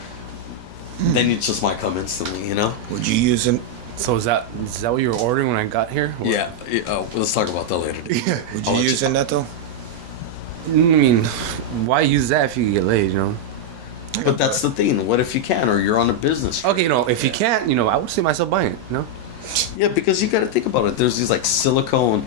then you just might come instantly. You know? Would you use it? So is that what you were ordering when I got here? Or- Yeah. Oh, let's talk about that later. Yeah. Would I'll you let use it, Netto? I mean, why use that if you can get laid? You know. But that's the thing. What if you can, or you're on a business trip? Okay, you know, if you can't, you know, I would see myself buying it. You know. Yeah, because you got to think about it. There's these like silicone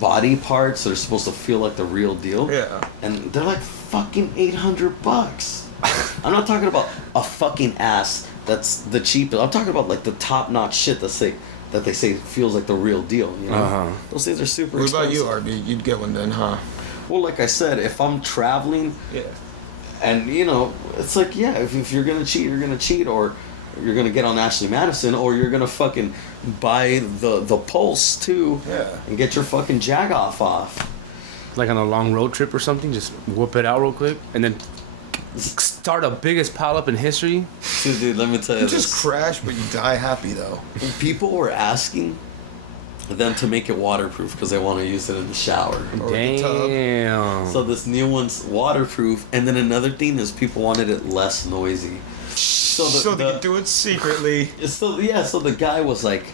body parts that are supposed to feel like the real deal. Yeah. And they're like fucking $800. I'm not talking about a fucking ass that's the cheapest. I'm talking about like the top notch shit that they say feels like the real deal. You know, Uh-huh. those things are super. What about expensive. you, RB? You'd get one then, huh? Well, like I said, if I'm traveling, Yeah. and you know, it's like, yeah, if you're gonna cheat, you're gonna cheat, or you're gonna get on Ashley Madison, or you're gonna fucking buy the Pulse too, Yeah. and get your fucking jagoff off. Like on a long road trip or something, just whoop it out real quick, and then start the biggest pile up in history. Dude, let me tell you You this. just crash, but you die happy though. People were asking them to make it waterproof because they want to use it in the shower. Or the tub. Damn. So this new one's waterproof, and then another thing is people wanted it less noisy. So they can do it secretly. So the guy was like,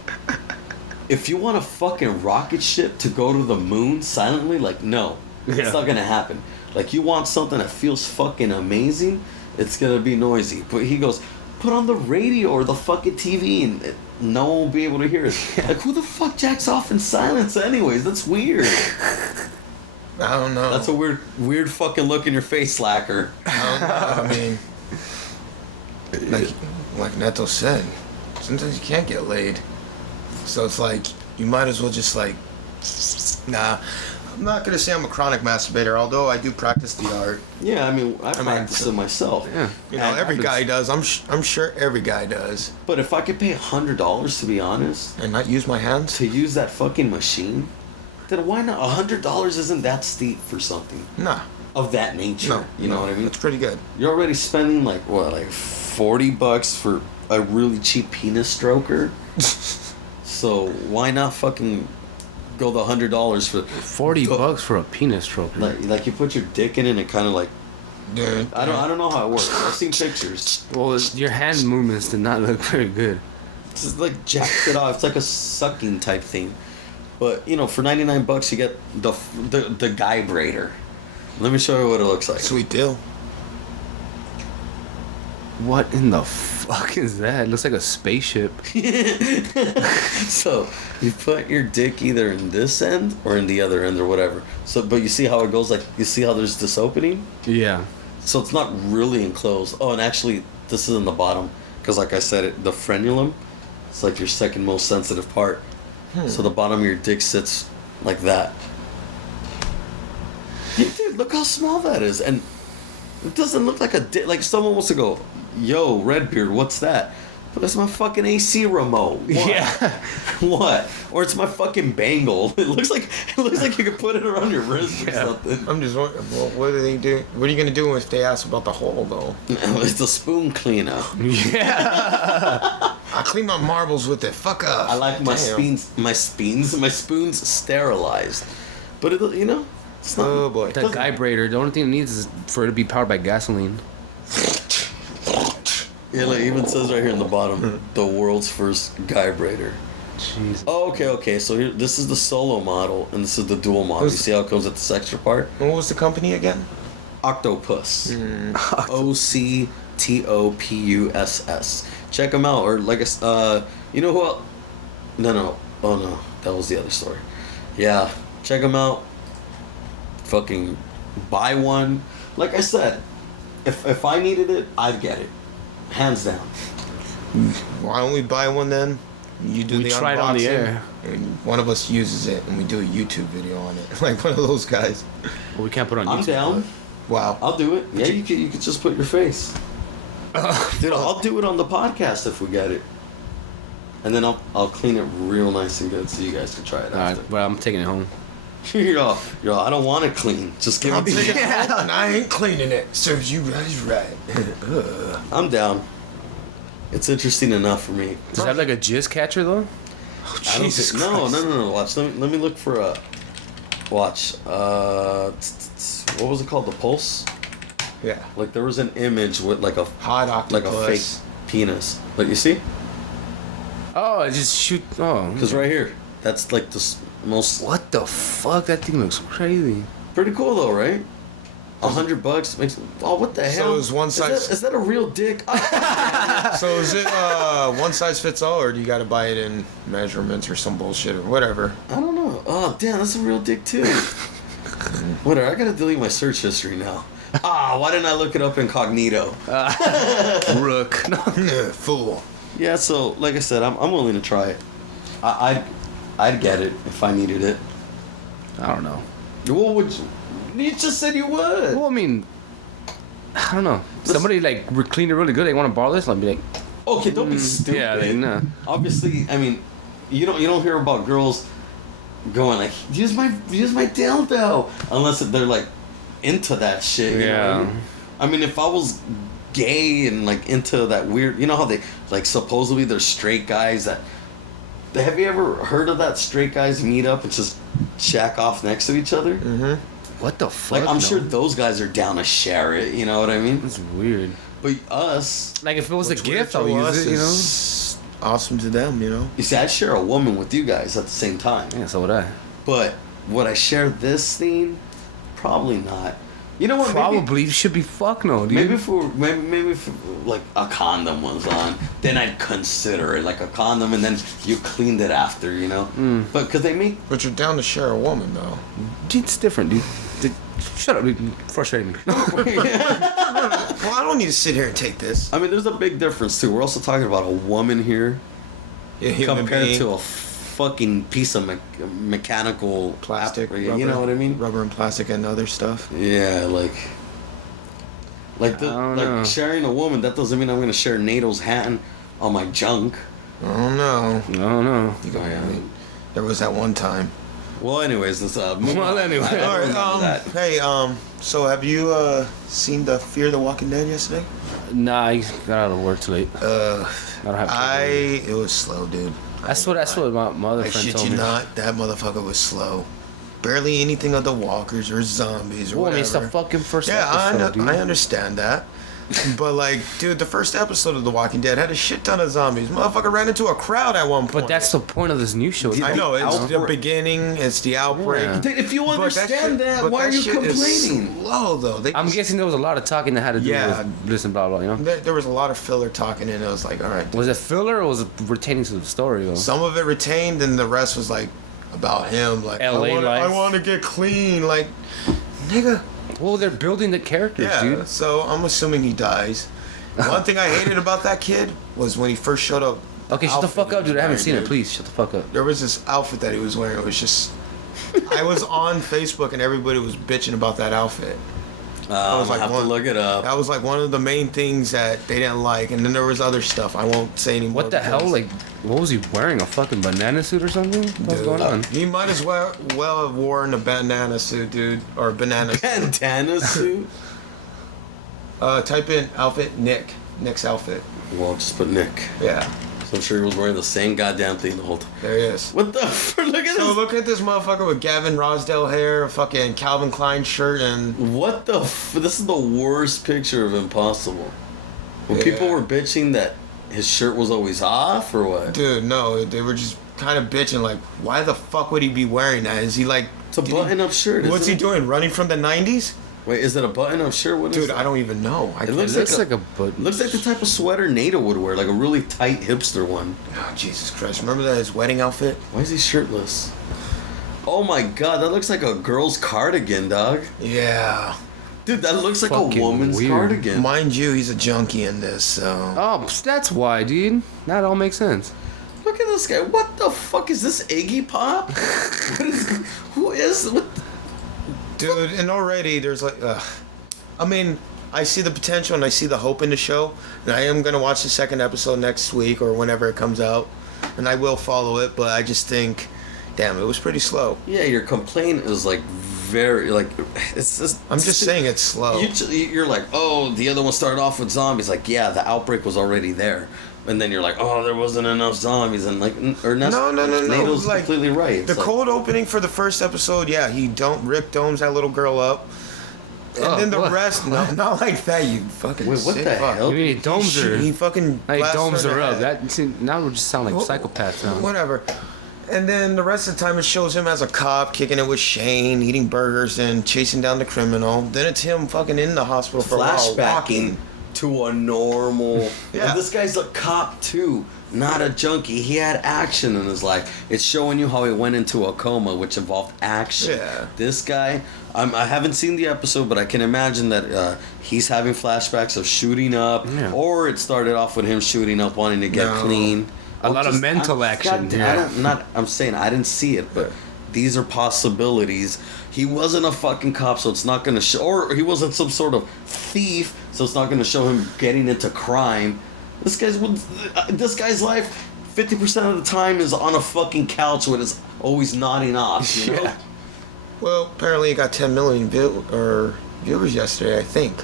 if you want a fucking rocket ship to go to the moon silently, like, no, Yeah. it's not gonna happen. Like, you want something that feels fucking amazing, it's gonna be noisy. But he goes, put on the radio or the fucking TV, and no one will be able to hear it. Like, who the fuck jacks off in silence anyways? That's weird. I don't know. That's a weird fucking look in your face, slacker. I don't know. I mean, like Neto said, sometimes you can't get laid. So it's like, you might as well just like, nah. I'm not gonna say I'm a chronic masturbator, although I do practice the art. Yeah, I mean, I practice it myself. Yeah. You know, And every happens. guy does. I'm sure every guy does. But if I could pay $100, to be honest, And not use my hands? to use that fucking machine, then why not? $100 isn't that steep for something Nah. of that nature. No. You know what I mean? That's pretty good. You're already spending like $40 for a really cheap penis stroker. So why not fucking go the $100 for $40 for a penis stroker. like you put your dick in it and it kind of like Dude. I don't know how it works. I've seen pictures. Well, your hand movements did not look very good. It's just like jacks it off. It's like a sucking type thing. But you know, for $99 you get the guy braider. Let me show you what it looks like. Sweet deal. What in the fuck is that? It looks like a spaceship. So you put your dick either in this end or in the other end or whatever. So, but you see how it goes? Like, you see how there's this opening? Yeah. So it's not really enclosed. Oh, and actually, this is in the bottom because, like I said, the frenulum. It's like your second most sensitive part. So the bottom of your dick sits like that. Dude, look how small that is, and it doesn't look like a dick. Like someone wants to go, "Yo, Redbeard, what's that?" But that's my fucking AC remote. What? Yeah. What? Or it's my fucking bangle. It looks like you could put it around your wrist or something. I'm just wondering, well, what do they do? What are you gonna do if they ask about the hole, though? It's a spoon cleaner. Yeah. I clean my marbles with it. Fuck up. I like my Damn. spoons sterilized. But it, you know, it's not. Oh boy. That guy braider, the only thing it needs is for it to be powered by gasoline. Yeah, like, it even says right here in the bottom, the world's first guy braider. Jeez. Oh, okay. So here, this is the solo model, and this is the dual model. You see how it comes with this extra part? What was the company again? Octopus. OCTOPUSS. Check them out, or like you know who? No. Oh no, that was the other story. Yeah, check them out. Fucking buy one. Like I said, if I needed it, I'd get it, hands down. Why don't we buy one then? You do We the try it unboxing, on the air. and one of us uses it, and we do a YouTube video on it, like one of those guys. Well, we can't put it on I'm YouTube. down. Wow. I'll do it. Yeah, you could just put your face. Dude, I'll do it on the podcast if we get it. And then I'll clean it real nice and good so you guys can try it All after. right, well, I'm taking it home. Yo, I don't want it clean. Just give I'll me take it the... home, and I ain't cleaning it. Serves you guys right. Ugh. I'm down. It's interesting enough for me. Does that have like a jizz catcher though? I don't Jesus think, Christ. no. Watch. Let me look for a... Watch. What was it called? The Pulse? Yeah. Like there was an image with like a Hot octopus. like a fake penis. Like you see? Oh, I just shoot. Oh, Because right here, that's like the most... what the fuck? That thing looks crazy. Pretty cool though, right? $100 makes... Oh, what the hell? is one size- Is that a real dick? So is it one size fits all, or do you got to buy it in measurements or some bullshit or whatever? I don't know. Oh, damn, that's a real dick too. Whatever, I gotta delete my search history now. Why didn't I look it up incognito? Rook. Fool. Yeah, so like I said, I'm willing to try it. I'd get it if I needed it. I don't know. What would you? You just said you would. Well, I mean, I don't know. Somebody like cleaned it really good. They want to borrow this. I'll be like, Okay, don't be stupid. yeah, they nah. Obviously, I mean, you don't hear about girls going like use my dildo unless they're like into that shit. You know what I Yeah. mean? I mean, if I was gay and like into that weird, you know how they like supposedly there's straight guys that. Have you ever heard of that straight guys meet up and just jack off next to each other? Mm-hmm. What the fuck? Like I'm no. sure those guys are down to share it. You know what I mean? That's weird. But us, Like if it was a gift, I'll to use us it. You know. is awesome to them, you know. you see, I'd share a woman with you guys at the same time. Yeah, so would I. But would I share this thing? Probably not. You know what? Probably should be fuck no, dude. Maybe if like a condom was on, then I'd consider it like a condom, and then you cleaned it after, you know. But because they make But you're down to share a woman, though. It's different, dude. Shut up, dude. Frustrating me. Well, I don't need to sit here and take this. I mean, there's a big difference too. We're also talking about a woman here Yeah, human compared being, to a fucking piece of mechanical plastic, you rubber, know what I mean? Rubber and plastic and other stuff. Yeah, like don't know. sharing a woman. That doesn't mean I'm gonna share Nato's hand on my junk. I don't know. No, no. You go, there was that one time. Well, anyways, let's move Well, on. anyway. I don't All remember right. that. Hey. So have you seen the Fear the Walking Dead yesterday? Nah, I got out of work too late. I don't have. It was slow, dude. That's what my other I friend shit told you me. not. That motherfucker was slow. Barely anything of the walkers or zombies or Well, I whatever. mean, it's the fucking first Yeah, episode, dude. I understand that. But like, dude, the first episode of The Walking Dead had a shit ton of zombies. Motherfucker ran into a crowd at one point. But that's the point of this new show. I know, it's the outbreak. beginning, it's the outbreak. Yeah. Dude, if you But understand shit- that, but why are that you shit is complaining? slow though. I'm guessing there was a lot of talking that had to do Yeah. with this and blah blah. You know, There was a lot of filler talking, and it was like, all right. was it filler or was it retaining to the story though? Some of it retained, and the rest was like about him. Like, LA life. I want to get clean. Like, nigga. Well, they're building the characters, Yeah. dude. So I'm assuming he dies. One thing I hated about that kid was when he first showed up. Okay, shut the outfit fuck he up, was dude. I haven't wearing, seen it. dude. Please, shut the fuck up. There was this outfit that he was wearing. It was just. I was on Facebook and everybody was bitching about that outfit. I was like, have to one- look it up. That was like one of the main things that they didn't like. And then there was other stuff. I won't say anymore. What the hell? because- Like, what was he wearing? A fucking banana suit or something? What's Dude, going on? He might as well have worn a banana suit, dude, or a banana. Bandana suit? Type in outfit Nick's outfit. Well, just put Nick. Yeah, So I'm sure he was wearing the same goddamn thing the whole time. there he is. What the look at So this. look at this motherfucker with Gavin Rosdale hair, a fucking Calvin Klein shirt, and What the this is the worst picture of Impossible. When people were bitching that his shirt was always off, or what? Dude, no, they were just kind of bitching, like, why the fuck would he be wearing that? Is he like... It's a button-up shirt. What's he doing? Running from the 90s? Wait, is it a button-up shirt? What is Dude, it? I don't even know. It looks like a button. Looks like the type of sweater Netto would wear, like a really tight hipster one. Oh, Jesus Christ. Remember that his wedding outfit? Why is he shirtless? Oh my god, that looks like a girl's cardigan, dog. Yeah. Dude, that looks like Fucking a woman's weird. cardigan. Mind you, he's a junkie in this, so... Oh, that's why, dude. That all makes sense. Look at this guy. What the fuck is this, Iggy Pop? Who is... What? Dude, and already there's like... I mean, I see the potential and I see the hope in the show. And I am going to watch the second episode next week or whenever it comes out. And I will follow it, but I just think... Damn, it was pretty slow. Yeah, your complaint is like very like it's just. I'm just saying it's slow. You're like, oh, the other one started off with zombies. Like, yeah, the outbreak was already there, and then you're like, oh, there wasn't enough zombies, and like, or not. No. NATO's Like, completely right. It's the like, cold opening for the first episode, yeah, he Rick domes that little girl up. And then the what? rest, no, not like that, you fucking Wait, what sick the fuck. hell? You mean he domes her? He fucking He blasts domes in her the up. head. That see, now we just sound like psychopaths now. Whatever. And then the rest of the time it shows him as a cop kicking it with Shane, eating burgers and chasing down the criminal. Then it's him fucking in the hospital for a while, flashbacking walking. to a normal. Yeah. And this guy's a cop too, not a junkie. He had action in his life. It's showing you how he went into a coma, which involved action. Yeah. This guy, I haven't seen the episode, but I can imagine that he's having flashbacks of shooting up, or it started off with him shooting up, wanting to get clean. A lot of mental action. I'm saying I didn't see it, but these are possibilities. He wasn't a fucking cop, so it's not going to show. Or he wasn't some sort of thief, so it's not going to show him getting into crime. This guy's life, 50% of the time is on a fucking couch with his always nodding off. You know? Yeah. Well, apparently it got 10 million viewers yesterday, I think.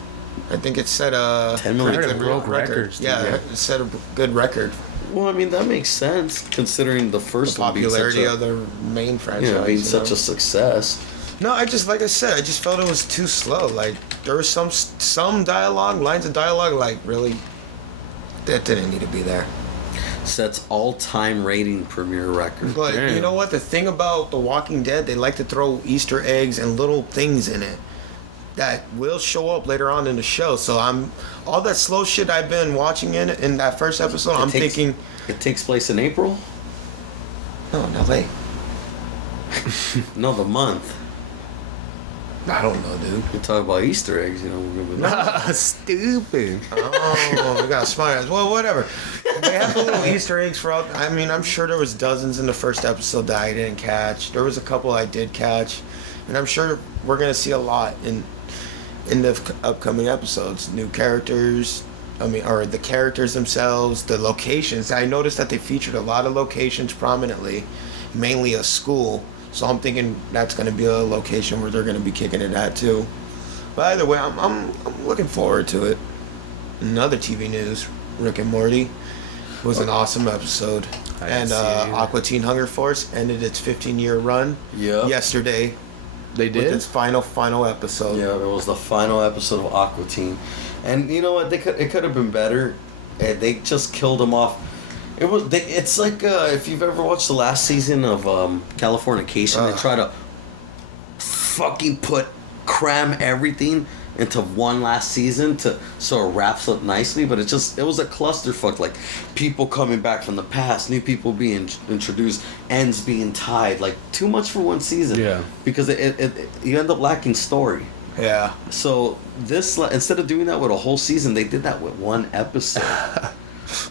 I think it set a 10 million. pretty good Broke records, Yeah, yeah. it set a good record. Well, I mean that makes sense considering the first The one being popularity such of the main franchise. being you such know? a success. No, I just like I said, I just felt it was too slow. Like there was some dialogue, lines of dialogue, like really, that didn't need to be there. Sets all-time rating premiere record. But Damn. you know what? The thing about The Walking Dead, they like to throw Easter eggs and little things in it that will show up later on in the show. So all that slow shit I've been watching in that first episode. I'm thinking it takes place in April. no, in LA. No, the month. I don't know, dude. We talk about Easter eggs, you know. We're gonna Stupid. Oh, we got smart ass. Well, whatever. They have the little Easter eggs for all. I mean, I'm sure there was dozens in the first episode that I didn't catch. There was a couple I did catch, and I'm sure we're gonna see a lot in the upcoming episodes. New characters. I mean, or the characters themselves, the locations. I noticed that they featured a lot of locations prominently, mainly a school. So I'm thinking that's going to be a location where they're going to be kicking it at too. But either way, I'm looking forward to it. In other TV news, Rick and Morty was an awesome episode. And Aqua Teen Hunger Force ended its 15-year run yesterday. They With did? its final episode. Yeah, it was the final episode of Aqua Teen, and you know what? It could have been better. They just killed him off. It's like if you've ever watched the last season of Californication, they try to fucking cram everything into one last season so it wraps up nicely, but it was a clusterfuck. Like people coming back from the past, new people being introduced, ends being tied. Like too much for one season. Yeah. Because you end up lacking story. Yeah. So instead of doing that with a whole season, they did that with one episode.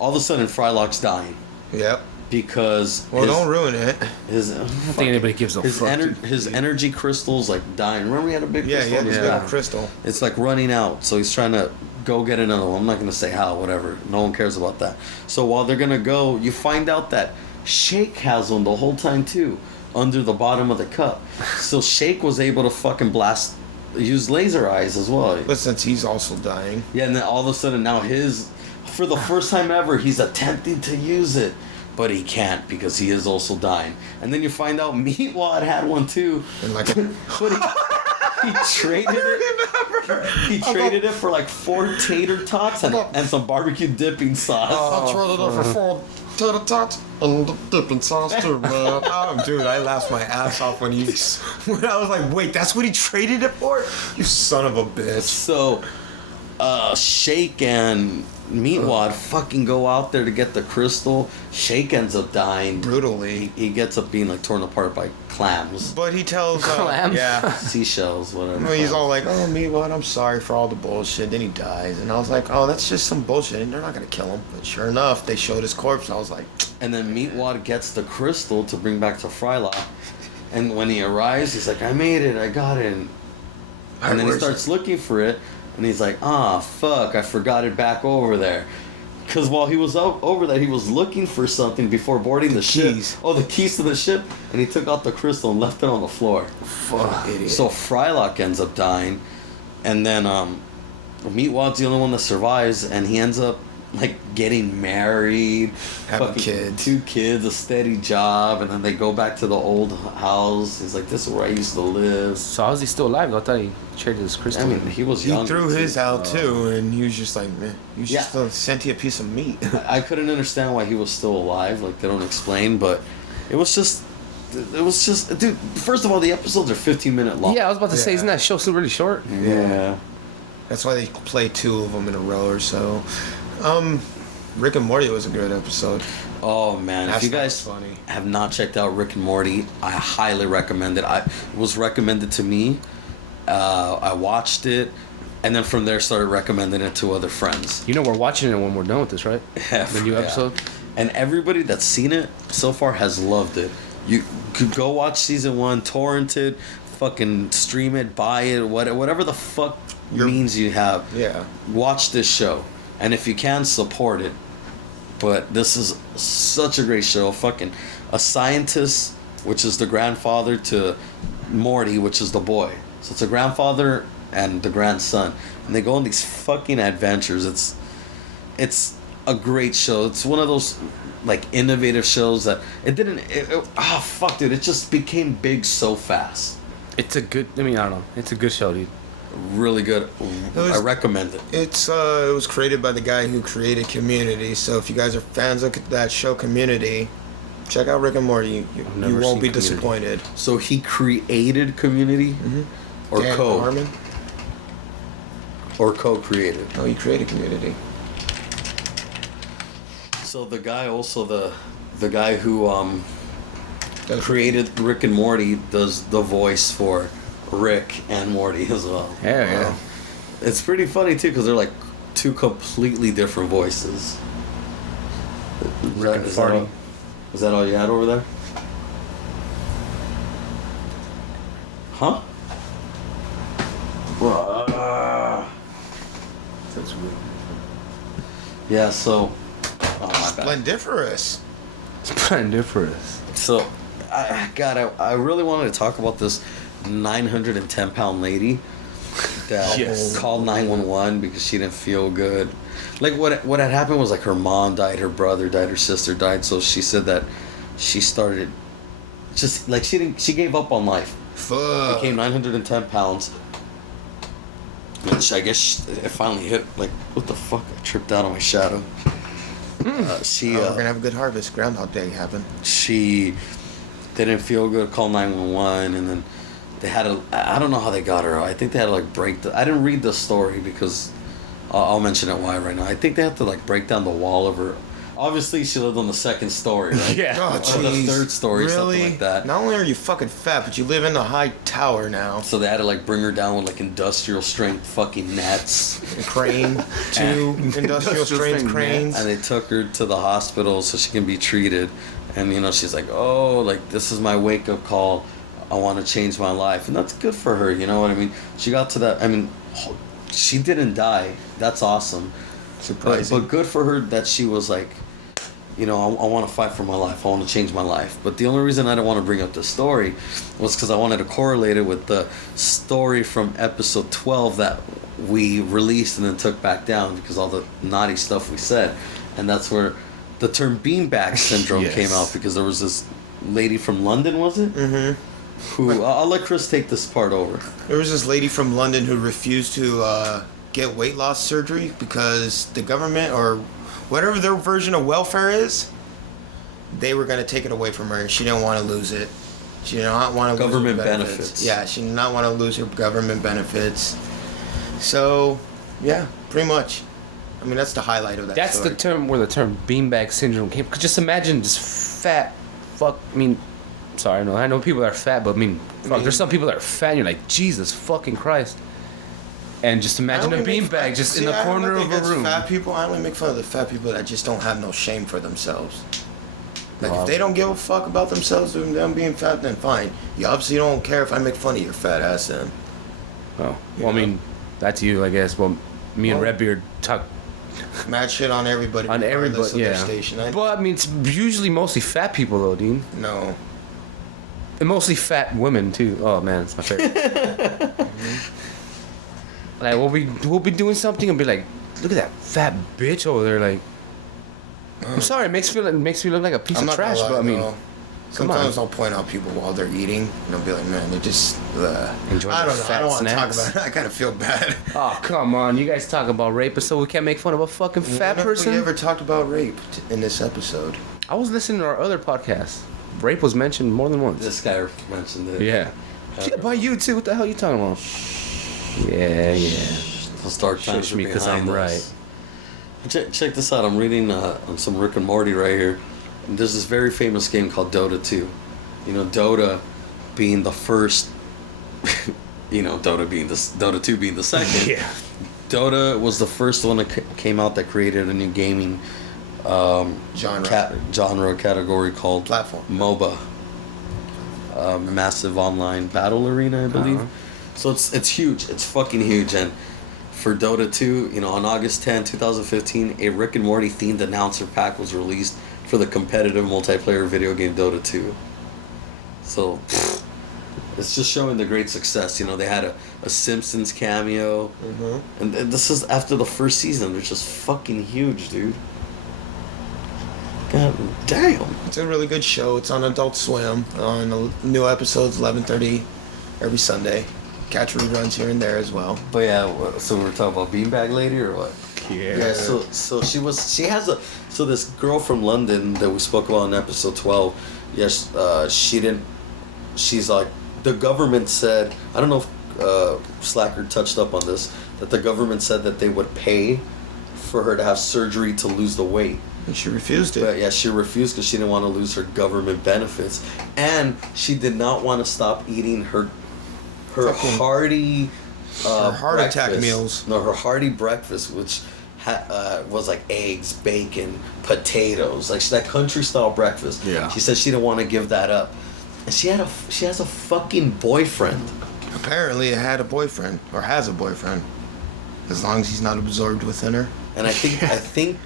All of a sudden, Frylock's dying Yep. because Don't ruin it. I don't think anybody gives a fuck. his energy crystal's like dying. Remember he had a big Yeah, crystal yeah, in his this back? little crystal. It's like running out, so he's trying to go get another one. I'm not gonna say how, whatever. No one cares about that. So while they're gonna go, you find out that Shake has one the whole time too, under the bottom of the cup. So Shake was able to fucking use laser eyes as well. But since he's also dying. Yeah, and then all of a sudden now for the first time ever, he's attempting to use it, but he can't because he is also dying. And then you find out Meatwad had one too, And like but he traded it. He traded it for like 4 tater tots and some barbecue dipping sauce. I'll trade it up for 4 tater tots and the dipping sauce too, man. Oh, dude, I laughed my ass off when I was like, wait, that's what he traded it for? You son of a bitch. So, Shake and Meatwad fucking go out there to get the crystal. Shake ends up dying. Brutally. He gets up being like torn apart by clams. But he tells, Clams? yeah. Seashells, whatever. Well, he's all like, oh, Meatwad, I'm sorry for all the bullshit. Then he dies. And I was like, oh, that's just some bullshit. And they're not going to kill him. But sure enough, they showed his corpse. And I was like... And then Meatwad gets the crystal to bring back to Frylock. And when he arrives, he's like, I made it. I got it. And then he starts looking for it. And he's like, fuck, I forgot it back over there. Because while he was over there, he was looking for something before boarding the ship. Keys. Oh, the keys to the ship. And he took out the crystal and left it on the floor. Fuck, idiot. So Frylock ends up dying. And then Meatwad's the only one that survives. And he ends up like getting married. Having kids. 2 kids, a steady job. And then they go back to the old house. He's like, this is where I used to live. So how's he still alive? I thought he traded his crystal. I mean, he was young. He threw his out too, and he was just like, man, he was Yeah. just a sentient piece of meat. I couldn't understand why he was still alive. Like, they don't explain, but it was just, dude, first of all, the episodes are 15-minute long. Yeah, I was about to say, Yeah. isn't that show still really short? Yeah. That's why they play 2 of them in a row or so. Rick and Morty was a good episode. Oh, man. That's If you guys funny. have not checked out Rick and Morty, I highly recommend it. It was recommended to me. I watched it, and then from there started recommending it to other friends. You know we're watching it when we're done with this, right? The new Yeah. episode? And everybody that's seen it so far has loved it. You could go watch season 1, torrent it, fucking stream it, buy it, whatever the fuck means you have. Yeah. Watch this show. And if you can, support it. But this is such a great show. Fucking a scientist, which is the grandfather to Morty, which is the boy. So it's a grandfather and the grandson. And they go on these fucking adventures. It's a great show. It's one of those like innovative shows that fuck, dude, it just became big so fast. It's a good, I don't know. It's a good show, dude. Really good. I recommend it. It was created by the guy who created Community. So if you guys are fans of that show, Community, check out Rick and Morty. You never won't seen be Community. disappointed. So he created Community, or Dan Harmon? co-created. Oh, he created Community. So the guy also the guy who created Rick and Morty does the voice for Rick and Morty as well. Yeah. It's pretty funny too because they're like 2 completely different voices. Rick and Farty. Is that all you had over there? Huh? That's weird. Yeah. So. Oh my bad. Splendiferous. It's splendiferous. So, I really wanted to talk about this 910-pound lady that Yes. called 911 because she didn't feel good. Like what had happened was like her mom died, her brother died, her sister died. So she said that she started just like she gave up on life. Fuck. Became 910 pounds. Which I guess it finally hit. Like what the fuck? I tripped out on my shadow. We're gonna have a good harvest. Groundhog Day happened. She didn't feel good, called 911, and then they had I don't know how they got her. I think they had to like I didn't read the story because I'll mention it why right now. I think they have to like break down the wall of her. Obviously, she lived on the 2nd story, right? Yeah. Oh, Or the jeez. 3rd story, really? something like that. Not only are you fucking fat, but you live in a high tower now. So they had to like bring her down with like industrial strength fucking nets. A crane, 2 industrial strength strength cranes. And they took her to the hospital so she can be treated. And she's like, oh, like this is my wake up call. I want to change my life. And that's good for her, you know what I mean? She got to that, she didn't die. That's awesome. Surprising. But good for her that she was like, I want to fight for my life. I want to change my life. But the only reason I didn't want to bring up the story was because I wanted to correlate it with the story from episode 12 that we released and then took back down because all the naughty stuff we said. And that's where the term beanbag syndrome Yes. came out because there was this lady from London, was it? Mm-hmm. who I'll let Chris take this part over. There was this lady from London who refused to get weight loss surgery because the government or whatever their version of welfare is, they were going to take it away from her, and she didn't want to lose it. She did not want to lose her Government benefits. Yeah, she did not want to lose her government benefits. So, yeah, pretty much. I mean, that's the highlight of that That's story. the term where the term beanbag syndrome came. Cause just imagine this fat fuck. I mean, sorry, I know people that are fat, but I mean, there's some people that are fat, and you're like, Jesus fucking Christ. And just imagine a beanbag just in the corner of a room. Fat people, I only make fun of the fat people that just don't have no shame for themselves. Like, Wow. if they don't give a fuck about themselves, them being fat, then fine. You obviously don't care if I make fun of your fat ass then. Oh, well, I mean, that's you, I guess. Well, me and Well, Redbeard talk Mad shit on everybody. on regardless everybody, of yeah. their station. But I mean, it's usually mostly fat people, though, Dean. No. And mostly fat women too. Oh man, it's my favorite. Like we'll be doing something and be like, look at that fat bitch over there. Like, I'm sorry, it makes me look like a piece I'm of not trash. gonna lie, But I mean, though. Sometimes I'll point out people while they're eating, and I'll be like, man, they're just. Enjoying I their don't know. I fat don't want to talk snacks. about it. I kind of feel bad. oh come on, you guys talk about rapists, so we can't make fun of a fucking fat When have person. we ever talked about rape in this episode? I was listening to our other podcast. Rape was mentioned more than once. This guy mentioned it. Yeah. Shit, by you too. What the hell are you talking about? Yeah. Those dark times Shush are me, 'cause behind I'm us. Check this out. I'm reading on some Rick and Morty right here. And there's this very famous game called Dota 2. You know, Dota being the first. Dota 2 being the second. Yeah. Dota was the first one that came out that created a new gaming genre category called Platform. MOBA. Massive online battle arena, I believe. Uh-huh. So it's huge. It's fucking huge. And for Dota 2, on August 10, 2015, a Rick and Morty themed announcer pack was released for the competitive multiplayer video game Dota 2. So it's just showing the great success. They had a Simpsons cameo. Mm-hmm. And this is after the first season. They're just fucking huge, dude. God damn. It's a really good show. It's on Adult Swim. On the new episodes, 11:30 every Sunday. Catch reruns here and there as well. But yeah, so we were talking about Beanbag Lady or what? Yeah. So this girl from London that we spoke about in episode 12. Yes, she's like, the government said, I don't know if Slacker touched up on this, that the government said that they would pay for her to have surgery to lose the weight. And she refused it. But yeah, she refused because she didn't want to lose her government benefits, and she did not want to stop eating her Fucking- hearty her heart attack breakfast. meals. No, her hearty breakfast, which was like eggs, bacon, potatoes, like that country style breakfast. Yeah. She said she didn't want to give that up, and she has a fucking boyfriend. Apparently, it had a boyfriend or has a boyfriend, as long as he's not absorbed within her. And I think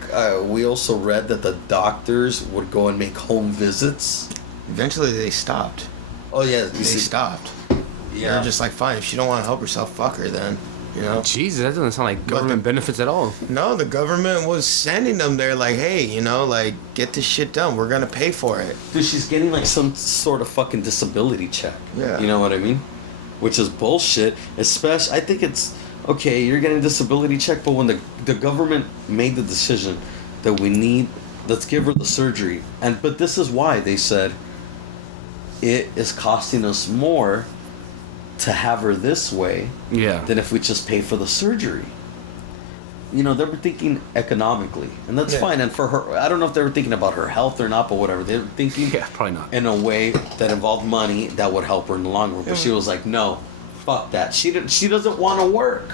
we also read that the doctors would go and make home visits. Eventually, they stopped. Oh yeah, They stopped. Yeah. They're just like, fine, if she don't want to help herself, fuck her then. Jesus, that doesn't sound like government benefits at all. No, the government was sending them there like, hey, like, get this shit done. We're going to pay for it. Dude, she's getting like some sort of fucking disability check. Yeah. You know what I mean? Which is bullshit. Especially, I think it's okay. You're getting a disability check, but when the government made the decision that let's give her the surgery, but this is why they said it is costing us more to have her this way Yeah. than if we just pay for the surgery. They were thinking economically, and that's Yeah. fine. And for her, I don't know if they were thinking about her health or not, but whatever. They were thinking Yeah, probably not. in a way that involved money that would help her in the long run. But she was like, no, fuck that. She doesn't want to work.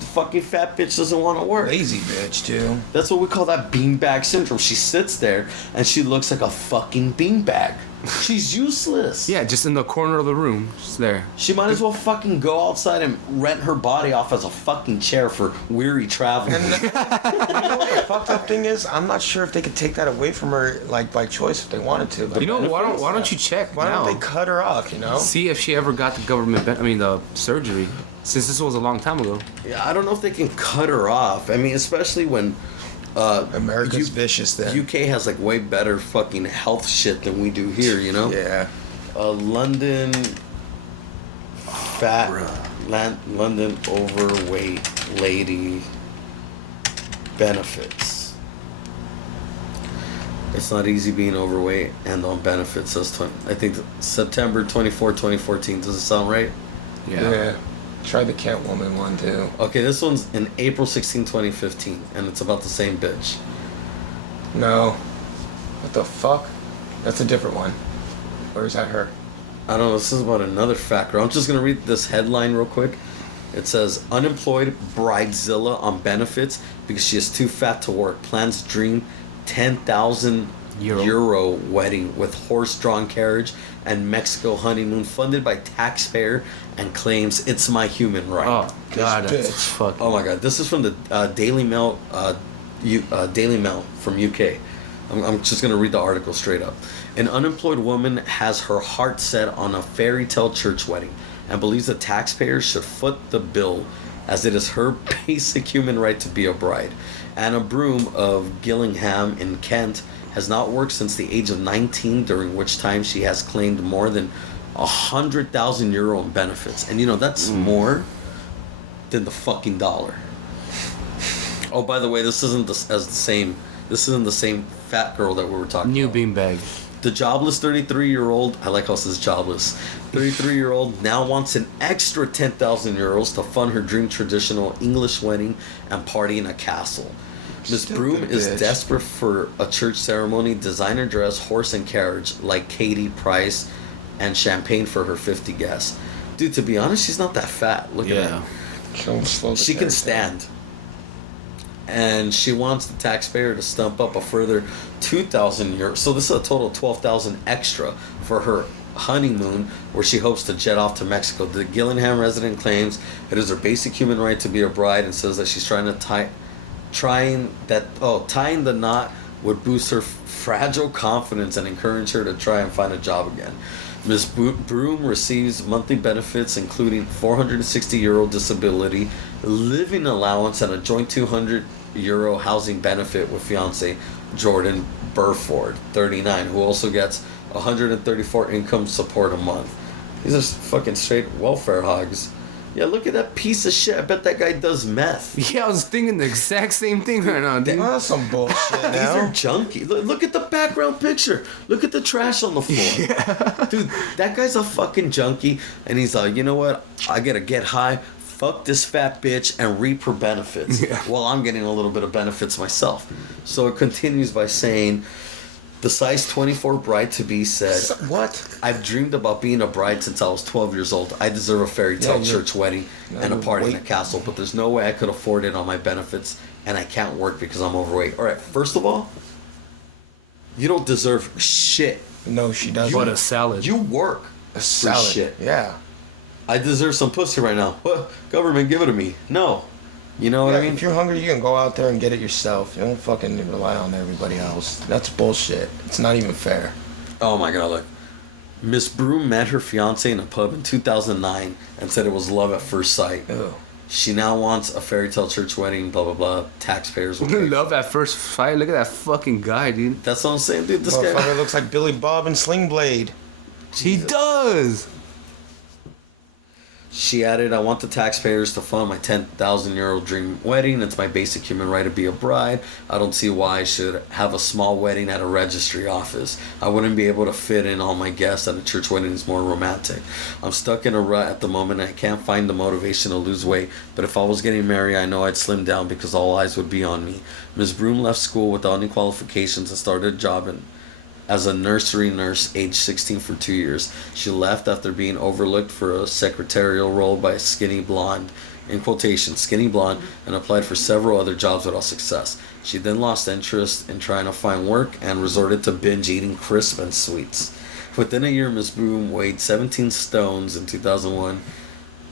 The fucking fat bitch doesn't want to work. Lazy bitch, too. That's what we call that beanbag syndrome. She sits there and she looks like a fucking beanbag. She's useless. Yeah, just in the corner of the room, just there. She might as well fucking go outside and rent her body off as a fucking chair for weary traveling. And you know what the fucked up thing is? I'm not sure if they could take that away from her, like, by choice if they wanted to. Like, Why don't you check why now? don't they cut her off, See if she ever got the the surgery. Since this was a long time ago. Yeah, I don't know if they can cut her off. I mean, especially when America's vicious then. UK has like way better fucking health shit than we do here, Yeah. A London fat, London overweight lady benefits. It's not easy being overweight and on benefits. Says I think September 24, 2014. Does it sound right? Yeah. Try the Catwoman one too. Okay, this one's in April 16, 2015, and it's about the same bitch. No. What the fuck? That's a different one. Or is that her? I don't know, this is about another fat girl. I'm just going to read this headline real quick. It says, unemployed bridezilla on benefits because she is too fat to work. Plans dream 10,000 euro wedding with horse-drawn carriage and Mexico honeymoon funded by taxpayer and claims it's my human right. Oh, God, This that's bitch. fucking... Oh my God, this is from the Daily Mail, Daily Mail from UK. I'm just gonna read the article straight up. An unemployed woman has her heart set on a fairy tale church wedding and believes the taxpayers should foot the bill as it is her basic human right to be a bride. Anna Broom of Gillingham in Kent has not worked since the age of 19, during which time she has claimed more than 100,000 euro in benefits. And you know, that's more than the fucking dollar. Oh, by the way, this isn't the same fat girl that we were talking New about. beanbag. The jobless 33-year-old, I like how it says jobless, 33-year-old now wants an extra 10,000 euros to fund her dream traditional English wedding and party in a castle. Miss Stupid Broom is bitch. desperate for a church ceremony, designer dress, horse and carriage like Katie Price, and champagne for her 50 guests. Dude, to be honest, she's not that fat. Look at her. She can stand. And she wants the taxpayer to stump up a further 2,000 euros. So this is a total of 12,000 extra for her honeymoon, where she hopes to jet off to Mexico. The Gillingham resident claims it is her basic human right to be a bride and says that she's tying the knot would boost her fragile confidence and encourage her to try and find a job again. Ms. Broom receives monthly benefits including 460 euro disability, living allowance, and a joint 200 euro housing benefit with fiance Jordan Burford, 39, who also gets 134 income support a month. These are fucking straight welfare hogs. Yeah, look at that piece of shit. I bet that guy does meth. Yeah, I was thinking the exact same thing right now, dude. Well, that's some bullshit These now. are junky. Look at the background picture. Look at the trash on the floor. Yeah. Dude, that guy's a fucking junkie. And he's like, you know what? I gotta get high, fuck this fat bitch, and reap her benefits. Yeah. While I'm getting a little bit of benefits myself. So it continues by saying, the size 24 bride-to-be said, What? I've dreamed about being a bride since I was 12 years old. I deserve a fairy tale church wedding and a party in a castle, but there's no way I could afford it on my benefits, and I can't work because I'm overweight. All right, first of all, you don't deserve shit. No, she doesn't. What a salad. You work A salad. for shit. Yeah. I deserve some pussy right now. What? Government, give it to me. No. You know what Yeah, I mean? if you're hungry, you can go out there and get it yourself. You don't fucking rely on everybody else. That's bullshit. It's not even fair. Oh my God, look. Miss Broom met her fiance in a pub in 2009 and said it was love at first sight. Ew. She now wants a fairy tale church wedding, blah, blah, blah. Taxpayers will pay. Love at first sight. Look at that fucking guy, dude. That's what I'm saying, dude. This guy. Motherfucker looks like Billy Bob and Sling Blade. He does. She added, I want the taxpayers to fund my 10,000 euro dream wedding. It's my basic human right to be a bride. I don't see why I should have a small wedding at a registry office. I wouldn't be able to fit in all my guests, and a church wedding is more romantic. I'm stuck in a rut at the moment and I can't find the motivation to lose weight. But if I was getting married, I know I'd slim down because all eyes would be on me. Ms. Broom left school without any qualifications and started a job as a nursery nurse, age 16, for 2 years. She left after being overlooked for a secretarial role by a skinny blonde, in quotation, skinny blonde, and applied for several other jobs without success. She then lost interest in trying to find work and resorted to binge eating crisp and sweets. Within a year, Ms. Broom weighed 17 stones in 2001.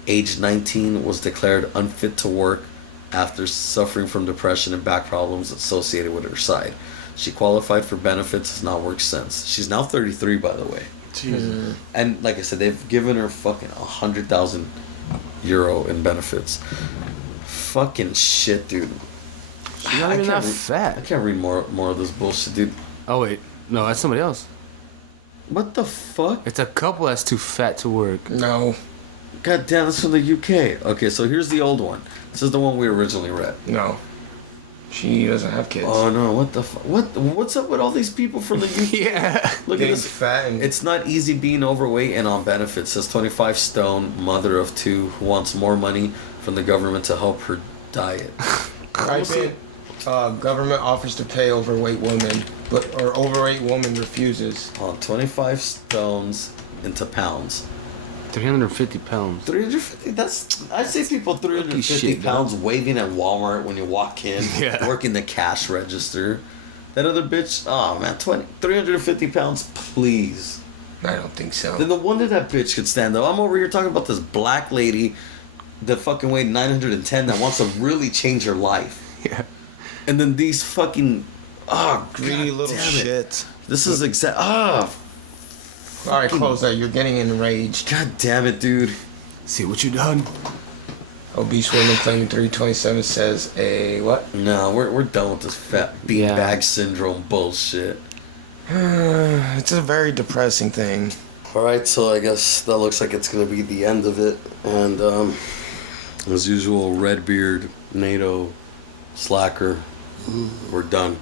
Age 19, was declared unfit to work after suffering from depression and back problems associated with her side. She qualified for benefits, has not worked since. She's now 33, by the way. Jesus. And like I said, they've given her fucking 100,000 euro in benefits. Fucking shit, dude. She's not even that I fat. can't read more of this bullshit, dude. Oh, wait. No, that's somebody else. What the fuck? It's a couple that's too fat to work. No, God damn, that's from the UK. Okay, so here's the old one. This is the one we originally read. no. She doesn't have kids. Oh no, what the fuck? What's up with all these people from the UK? Yeah. Look at Getting this. fat and It's not easy being overweight and on benefits, says 25 stone, mother of two, who wants more money from the government to help her diet. Type in, government offers to pay overweight women, or overweight woman refuses. 25 stones into pounds. 350 pounds. 350, that's, I see people 350 shit, pounds dog. waving at Walmart when you walk in, Yeah. working the cash register. That other bitch, oh man, 350 pounds, please. I don't think so. Then no wonder that bitch could stand up. I'm over here talking about this black lady that fucking weighed 910 that wants to really change her life. Yeah. And then these fucking, Greedy God little damn it. shit. This is All right, close that. You're getting enraged. God damn it, dude. See what you done? Obese woman claiming 327 says a what? No, we're done with this fat beanbag Yeah. syndrome bullshit. It's a very depressing thing. Alright, so I guess that looks like it's gonna be the end of it. And as usual, Redbeard, NATO, Slacker, we're done.